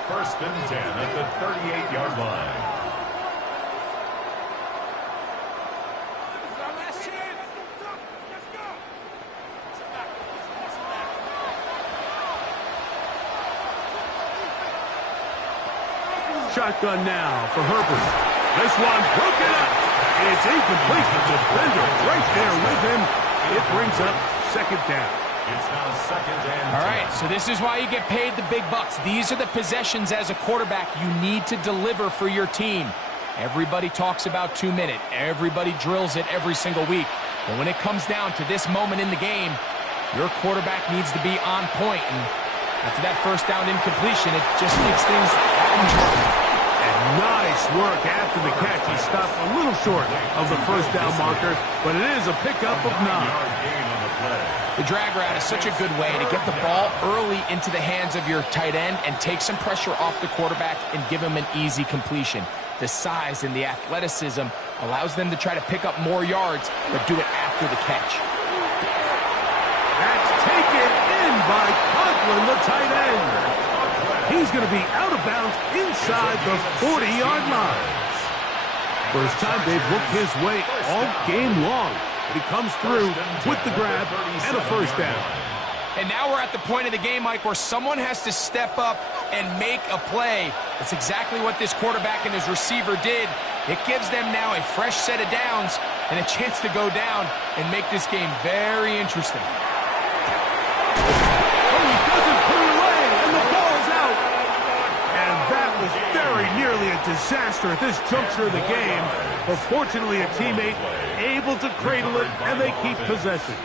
1st and 10 at the 38-yard line. Shotgun now for Herbert. This one broken up. It's incomplete. The defender right there with him. It brings up 2nd down. It's now 2nd and 10. All right, so this is why you get paid the big bucks. These are the possessions as a quarterback you need to deliver for your team. Everybody talks about 2-minute. Everybody drills it every single week. But when it comes down to this moment in the game, your quarterback needs to be on point. And after that 1st down incompletion, it just makes things and nice work after the catch. He stopped a little short of the 1st down marker, but it is a pickup of 9. The drag route is such a good way to get the ball early into the hands of your tight end and take some pressure off the quarterback and give him an easy completion. The size and the athleticism allows them to try to pick up more yards, but do it after the catch. That's taken in by Conklin, the tight end. He's going to be out of bounds inside the 40-yard line. First time they've looked his way all game long. He comes through with the grab and a 1st down. And now we're at the point of the game, Mike, where someone has to step up and make a play. That's exactly what this quarterback and his receiver did. It gives them now a fresh set of downs and a chance to go down and make this game very interesting. Nearly a disaster at this juncture of the game, but fortunately a teammate able to cradle it, and they keep possession.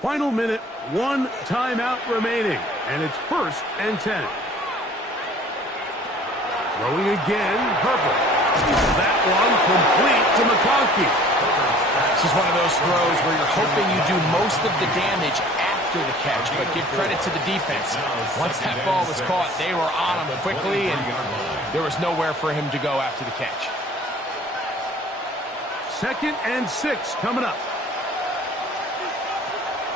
Final minute, 1 timeout remaining, and it's 1st and 10. Throwing again, Herbert. That one complete to McConkey. This is one of those throws where you're hoping you do most of the damage after the catch, but give credit to the defense. Once that ball was caught, they were on him quickly, and there was nowhere for him to go after the catch. 2nd and 6 coming up.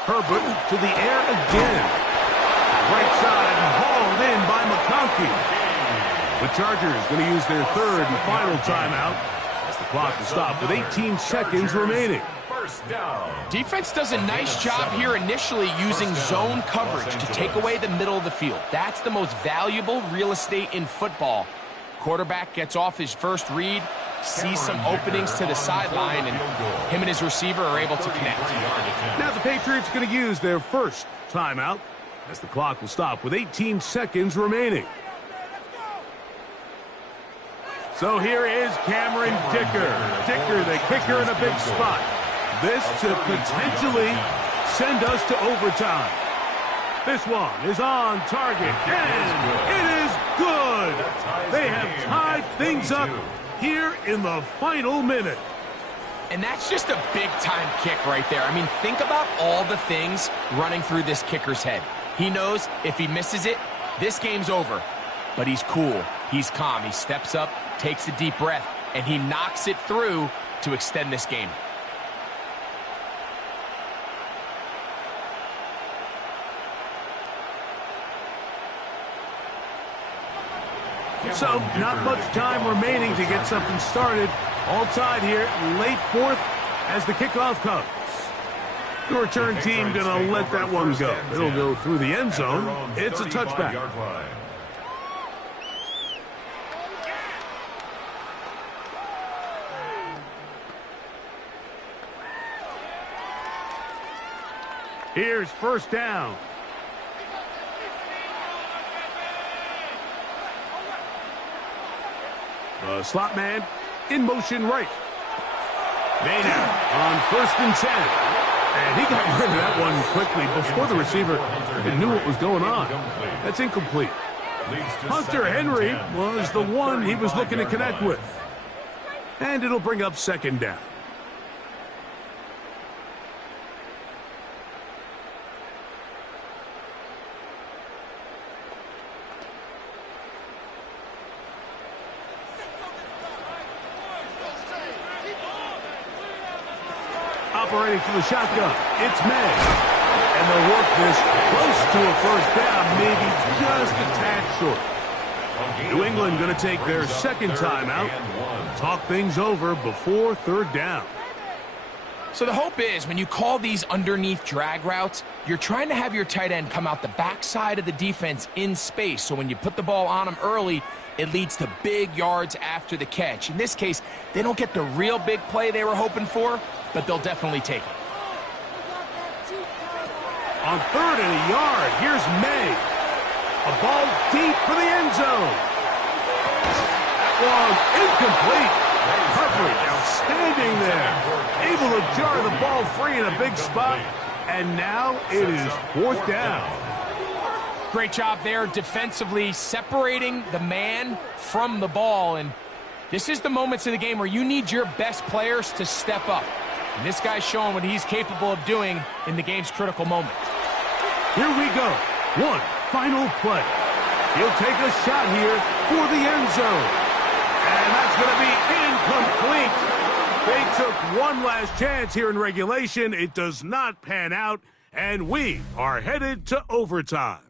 Herbert to the air again. Right side, hauled in by McConkey. The Chargers going to use their third and final timeout as the clock will stop with 18 seconds remaining. First down. Defense does a nice job here initially using zone coverage to take away the middle of the field. That's the most valuable real estate in football. Quarterback gets off his first read, sees some openings to the sideline, and him and his receiver are able to connect. Now the Patriots are going to use their first timeout as the clock will stop with 18 seconds remaining. So here is Cameron Dicker. Dicker, the kicker, in a big spot. This to potentially send us to overtime. This one is on target, and it is good. They have tied things up here in the final minute. And that's just a big-time kick right there. I mean, think about all the things running through this kicker's head. He knows if he misses it, this game's over. But he's cool. He's calm. He steps up, takes a deep breath, and he knocks it through to extend this game. So, not much time remaining to get something started. All tied here, late fourth as the kickoff comes. The return team going to let that one go. It'll go through the end zone. It's a touchback. Here's first down. The slot man in motion right. Maynard on 1st and 10. And he got rid of that one quickly before the receiver even knew what was going on. That's incomplete. Hunter Henry was the one he was looking to connect with. And it'll bring up second down. Operating for the shotgun, it's May. And they'll work this close to a first down, maybe just a tad short. New England going to take their second timeout. Talk things over before third down. So the hope is when you call these underneath drag routes, you're trying to have your tight end come out the backside of the defense in space. So when you put the ball on him early, it leads to big yards after the catch. In this case, they don't get the real big play they were hoping for, but they'll definitely take it. On 3rd and a yard, here's May. A ball deep for the end zone. That one incomplete. Coverage outstanding there. Able to jar the ball free in a big spot. And now it is 4th down. Great job there defensively, separating the man from the ball. And this is the moments of the game where you need your best players to step up. And this guy's showing what he's capable of doing in the game's critical moment. Here we go. One final play. He'll take a shot here for the end zone. And that's going to be incomplete. They took one last chance here in regulation. It does not pan out. And we are headed to overtime.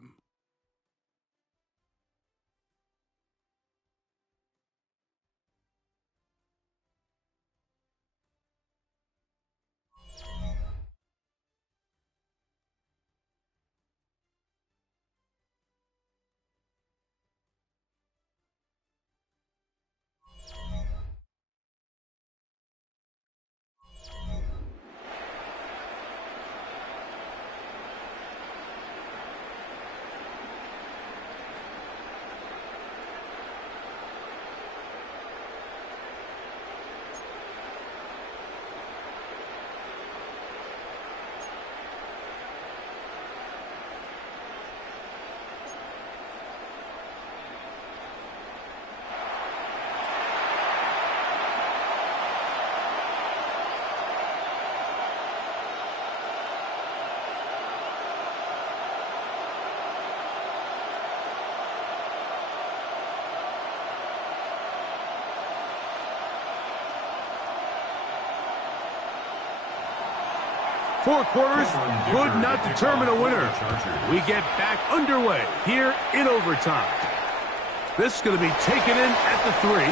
4 quarters could not determine a winner. We get back underway here in overtime. This is going to be taken in at the 3.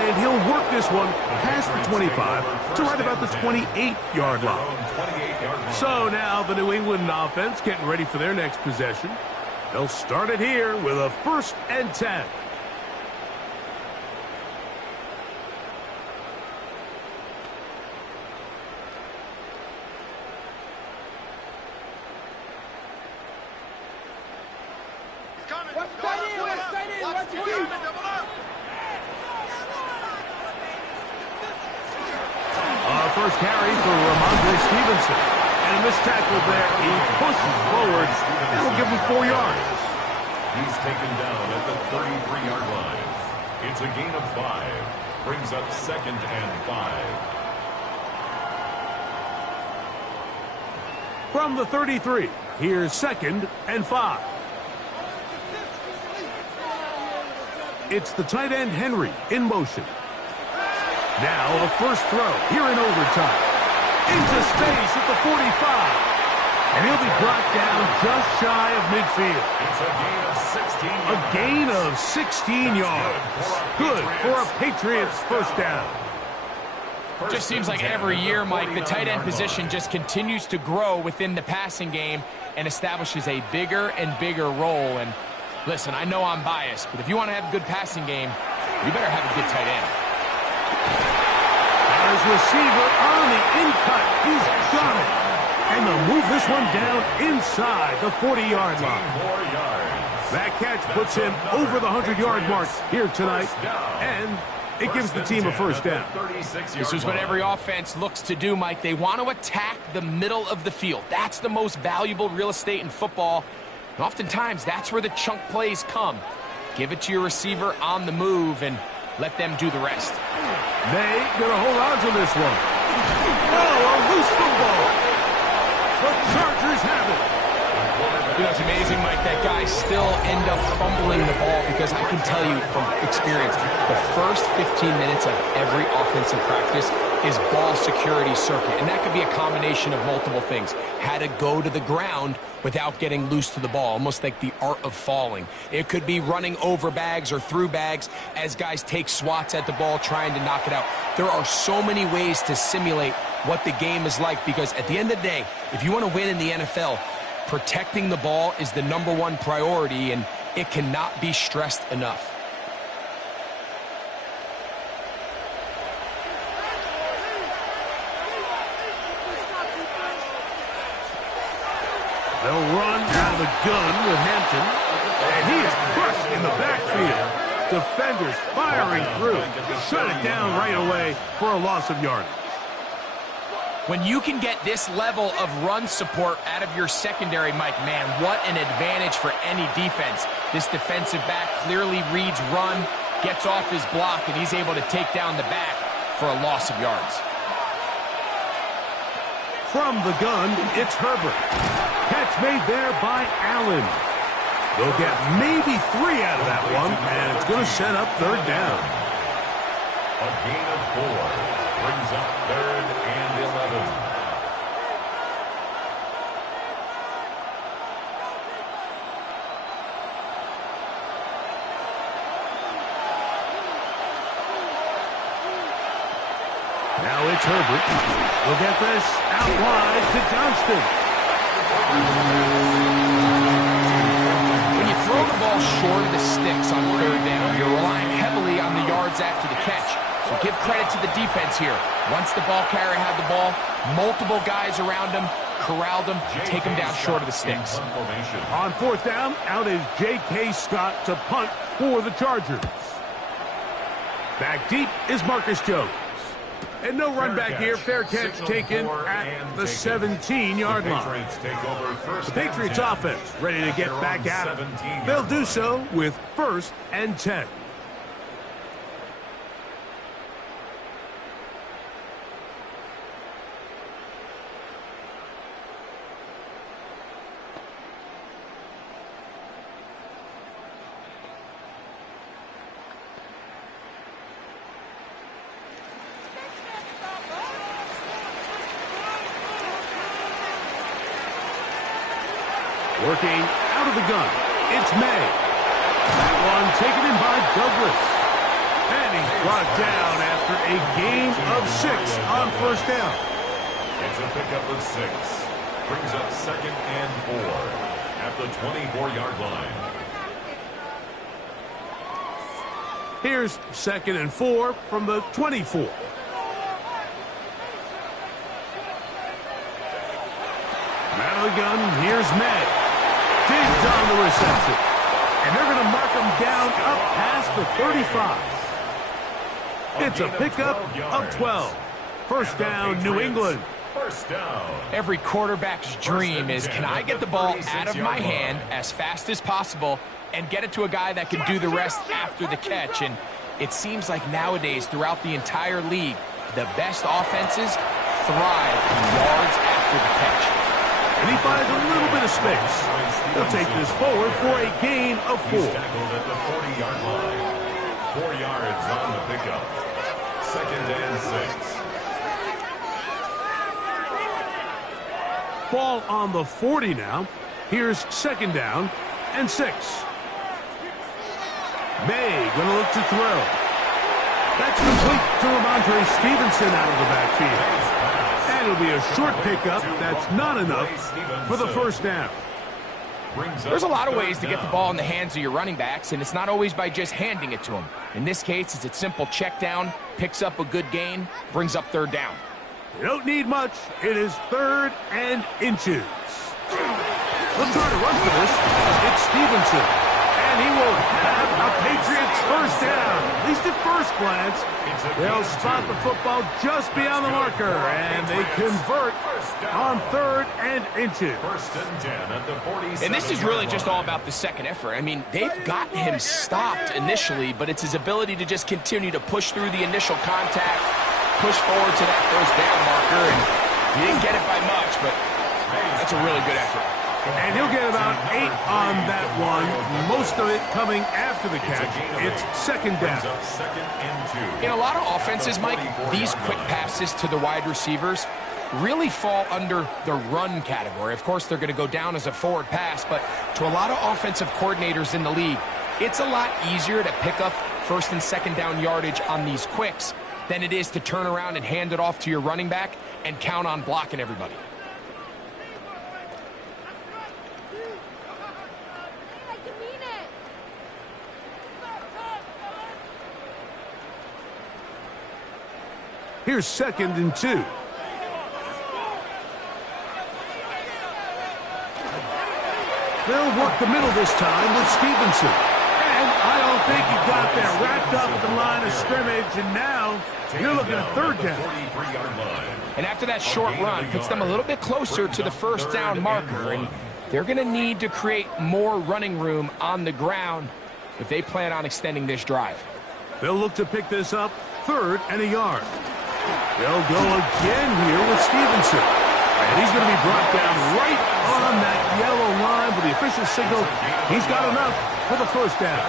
And he'll work this one past the 25 to right about the 28-yard line. So now the New England offense getting ready for their next possession. They'll start it here with a 1st and 10. First carry for Ramondre Stevenson. And a missed tackle there. He pushes forward. That'll give him 4 yards. He's taken down at the 33-yard line. It's a gain of 5. Brings up 2nd and 5. From the 33, here's 2nd and 5. It's the tight end Henry in motion. Now a first throw here in overtime. Into space at the 45. And he'll be brought down just shy of midfield. It's a gain of 16 yards. A gain of 16 yards. Good for a Patriots first down. Just seems like every year, Mike, the tight end position just continues to grow within the passing game and establishes a bigger and bigger role. And listen, I know I'm biased, but if you want to have a good passing game, you better have a good tight end. His receiver on the in-cut. He's got it. And they'll move this one down inside the 40-yard line. That catch puts him over the 100-yard mark here tonight. And it gives the team a first down. This is what every offense looks to do, Mike. They want to attack the middle of the field. That's the most valuable real estate in football. And oftentimes, that's where the chunk plays come. Give it to your receiver on the move and let them do the rest. They gonna hold on to this one. Oh, a loose football. The Chargers have it. You know, it's amazing, Mike, that guys still end up fumbling the ball because I can tell you from experience, the first 15 minutes of every offensive practice is ball security circuit, and that could be a combination of multiple things. How to go to the ground without getting loose to the ball, almost like the art of falling. It could be running over bags or through bags as guys take swats at the ball trying to knock it out. There are so many ways to simulate what the game is like because at the end of the day, if you want to win in the NFL, protecting the ball is the #1 priority, and it cannot be stressed enough. They'll run out of the gun with Hampton, and he is crushed in the backfield. Defenders firing through. Shut it down right away for a loss of yardage. When you can get this level of run support out of your secondary, Mike, man, what an advantage for any defense. This defensive back clearly reads run, gets off his block, and he's able to take down the back for a loss of yards. From the gun, it's Herbert. Catch made there by Allen. They'll get maybe 3 out of that one, and it's going to set up 3rd down. A gain of 4 brings up 3rd and 11. Now it's Herbert. We'll get this out wide to Johnston. When you throw the ball short of the sticks on 3rd down, you're relying heavily on the yards after the catch. So give credit to the defense here. Once the ball carrier had the ball, multiple guys around him, corralled him, take him down short of the sticks. On 4th down, out is J.K. Scott to punt for the Chargers. Back deep is Marcus Jones. And no run back here. Fair catch taken at the 17-yard line. The Patriots offense ready to get back at it. They'll do so with 1st and 10. Working out of the gun, it's May. That one taken in by Douglas. And he's brought down after a gain of 6 on first down. It's a pickup of 6. Brings up 2nd and 4 at the 24-yard line. Here's 2nd and 4 from the 24. Out of the gun, here's May. Digs on the reception. And they're going to mark him down up past the 35. It's a pickup of 12. First down, New England. First down. Every quarterback's dream is, can I get the ball out of my hand as fast as possible and get it to a guy that can do the rest after the catch? And it seems like nowadays, throughout the entire league, the best offenses thrive in yards after the catch. And he finds a little bit of space. He'll take this forward for a gain of 4. He's tackled at the 40-yard line. 4 yards on the pickup. 2nd and 6. Ball on the 40 now. Here's 2nd down and 6. May going to look to throw. That's complete to Ramondre Stevenson out of the backfield. And it'll be a short pickup. That's not enough for the first down. There's a lot of ways to get the ball in the hands of your running backs, and it's not always by just handing it to them. In this case, it's a simple check down, picks up a good gain, brings up 3rd down. You don't need much. It is 3rd and inches. They'll try to run for this. It's Stevenson. And he will have a Patriots first down. At least at first glance. They'll spot the football just beyond the marker. And they convert on 3rd and inches. 1st and 10 at the 47. And this is really just all about the second effort. I mean, they've gotten him stopped initially, but it's his ability to just continue to push through the initial contact, push forward to that first down marker, and he didn't get it by much, but that's a really good effort. And he'll get about 8 on that one, most of it coming after the catch. It's 2nd down. 2nd and 2. In a lot of offenses, Mike, these quick passes to the wide receivers really fall under the run category. Of course, they're going to go down as a forward pass, but to a lot of offensive coordinators in the league, it's a lot easier to pick up 1st and 2nd down yardage on these quicks than it is to turn around and hand it off to your running back and count on blocking everybody. Here's 2nd and 2. They'll work the middle this time with Stevenson. And I don't think he got there. Wrapped up at the line of scrimmage, and now you're looking at 3rd down. And after that short run, puts them a little bit closer to the first down marker, and they're going to need to create more running room on the ground if they plan on extending this drive. They'll look to pick this up 3rd and a yard. They'll go again here with Stevenson. And he's going to be brought down right on that yellow line with the official signal. He's got enough for the first down.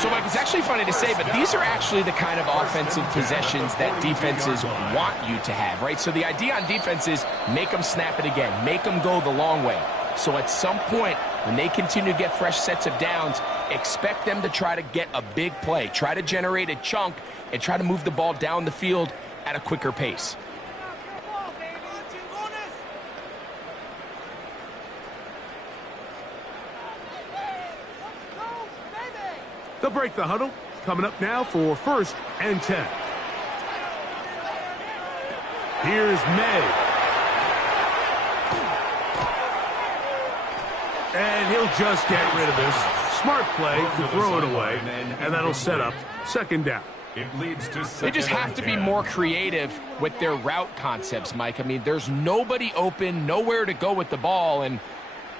So, Mike, it's actually funny to say, but these are actually the kind of offensive possessions that defenses want you to have, right? So the idea on defense is make them snap it again, make them go the long way. So at some point, when they continue to get fresh sets of downs, expect them to try to get a big play, try to generate a chunk, and try to move the ball down the field at a quicker pace. They'll break the huddle. Coming up now for 1st and 10. Here's May. And he'll just get rid of this. Smart play to throw it away, and that'll set up 2nd down. It leads to They just have to be more creative with their route concepts, Mike. I mean, there's nobody open, nowhere to go with the ball, and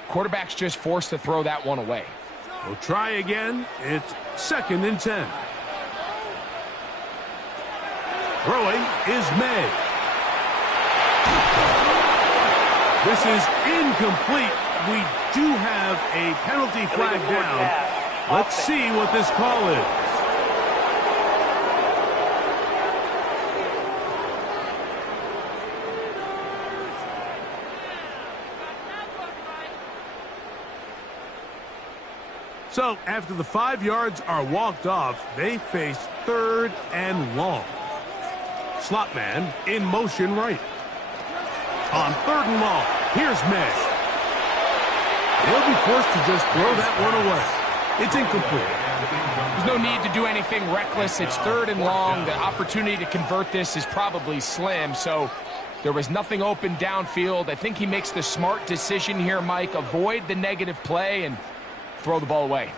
quarterback's just forced to throw that one away. We'll try again. It's 2nd and 10. Throwing is May. This is incomplete. We do have a penalty flag down. Let's see what this call is. So after the 5 yards are walked off, they face 3rd and long. Slot man in motion right. On 3rd and long, here's May. They'll be forced to just throw that one away. It's incomplete. There's no need to do anything reckless. It's 3rd and long. The opportunity to convert this is probably slim, so there was nothing open downfield. I think he makes the smart decision here, Mike. Avoid the negative play and throw the ball away.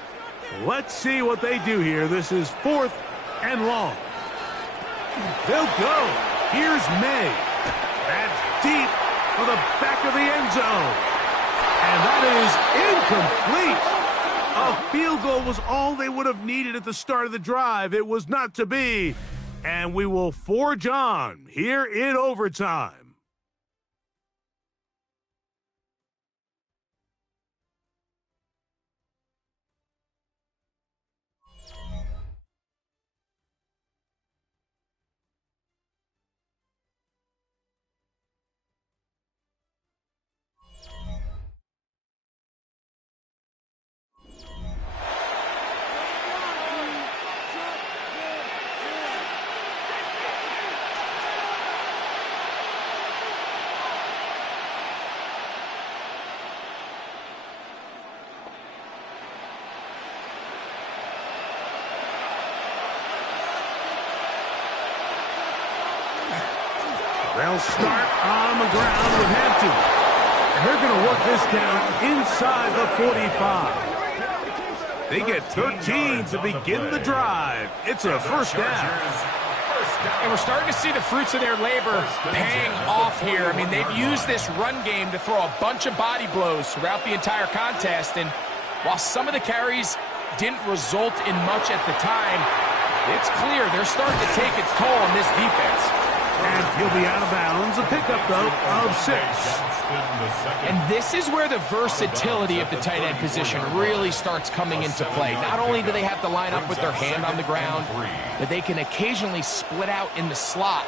Let's see what they do here. This is 4th and long. They'll go. Here's May. That's deep for the back of the end zone. And that is incomplete. A field goal was all they would have needed at the start of the drive. It was not to be. And we will forge on here in overtime. They'll start on the ground with Hampton. And they're going to work this down inside the 45. They get 13 to begin the drive. It's a first down. And we're starting to see the fruits of their labor paying off here. I mean, they've used this run game to throw a bunch of body blows throughout the entire contest. And while some of the carries didn't result in much at the time, it's clear they're starting to take its toll on this defense. And he'll be out of bounds. A pickup, though, of 6. And this is where the versatility of the tight end position really starts coming into play. Not only do they have to line up with their hand on the ground, but they can occasionally split out in the slot.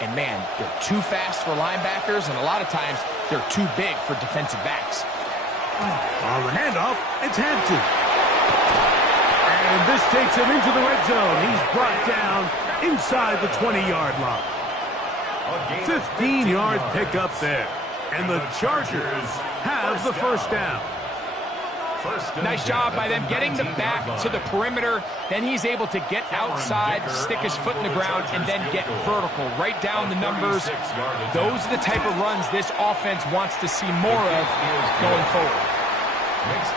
And, man, they're too fast for linebackers, and a lot of times they're too big for defensive backs. On the handoff, it's Hampton. And this takes him into the red zone. He's brought down inside the 20-yard line. 15-yard pickup there. And the Chargers have the first down. Nice job by them getting the back to the perimeter. Then he's able to get outside, stick his foot in the ground, and then get vertical. Right down the numbers. Those are the type of runs this offense wants to see more of going forward.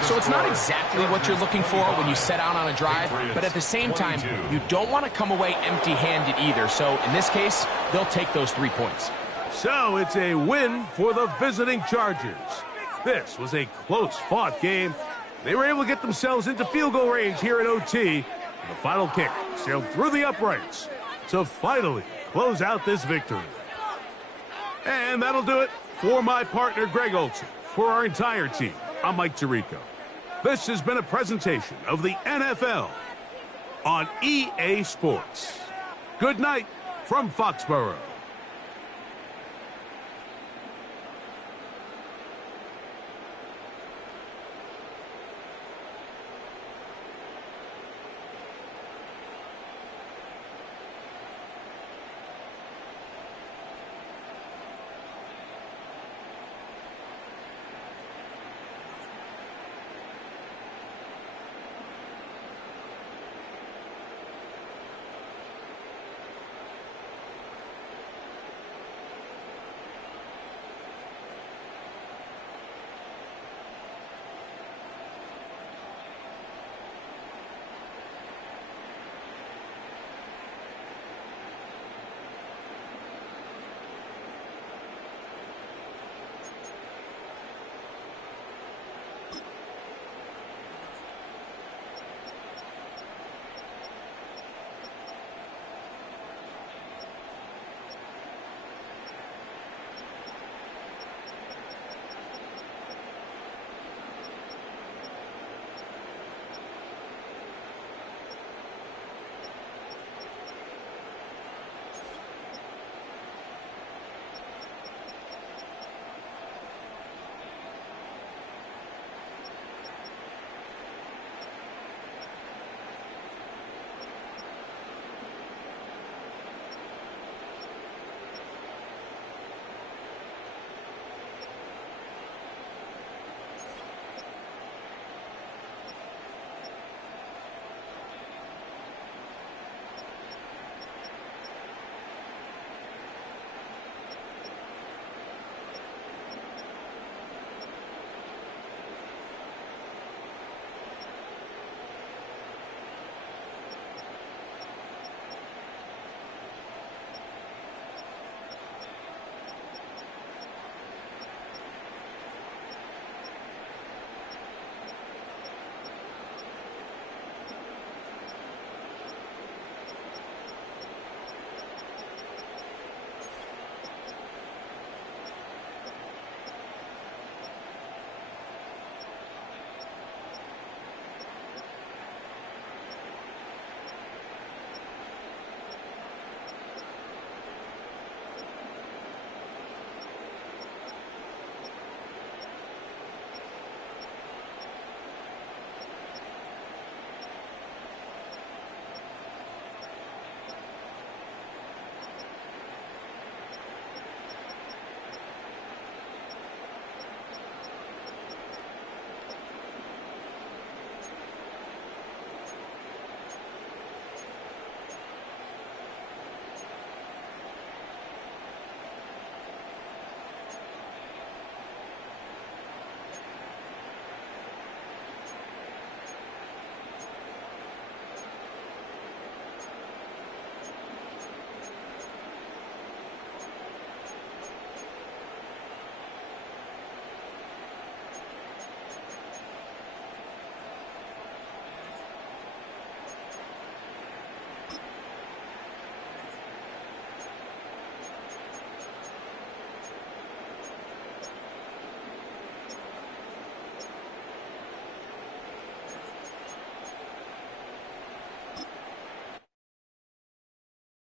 So it's not exactly what you're looking for when you set out on a drive, but at the same time, you don't want to come away empty-handed either. So in this case, they'll take those 3 points. So it's a win for the visiting Chargers. This was a close-fought game. They were able to get themselves into field goal range here at OT. The final kick sailed through the uprights to finally close out this victory. And that'll do it for my partner, Greg Olson. For our entire team, I'm Mike Tirico. This has been a presentation of the NFL on EA Sports. Good night from Foxborough.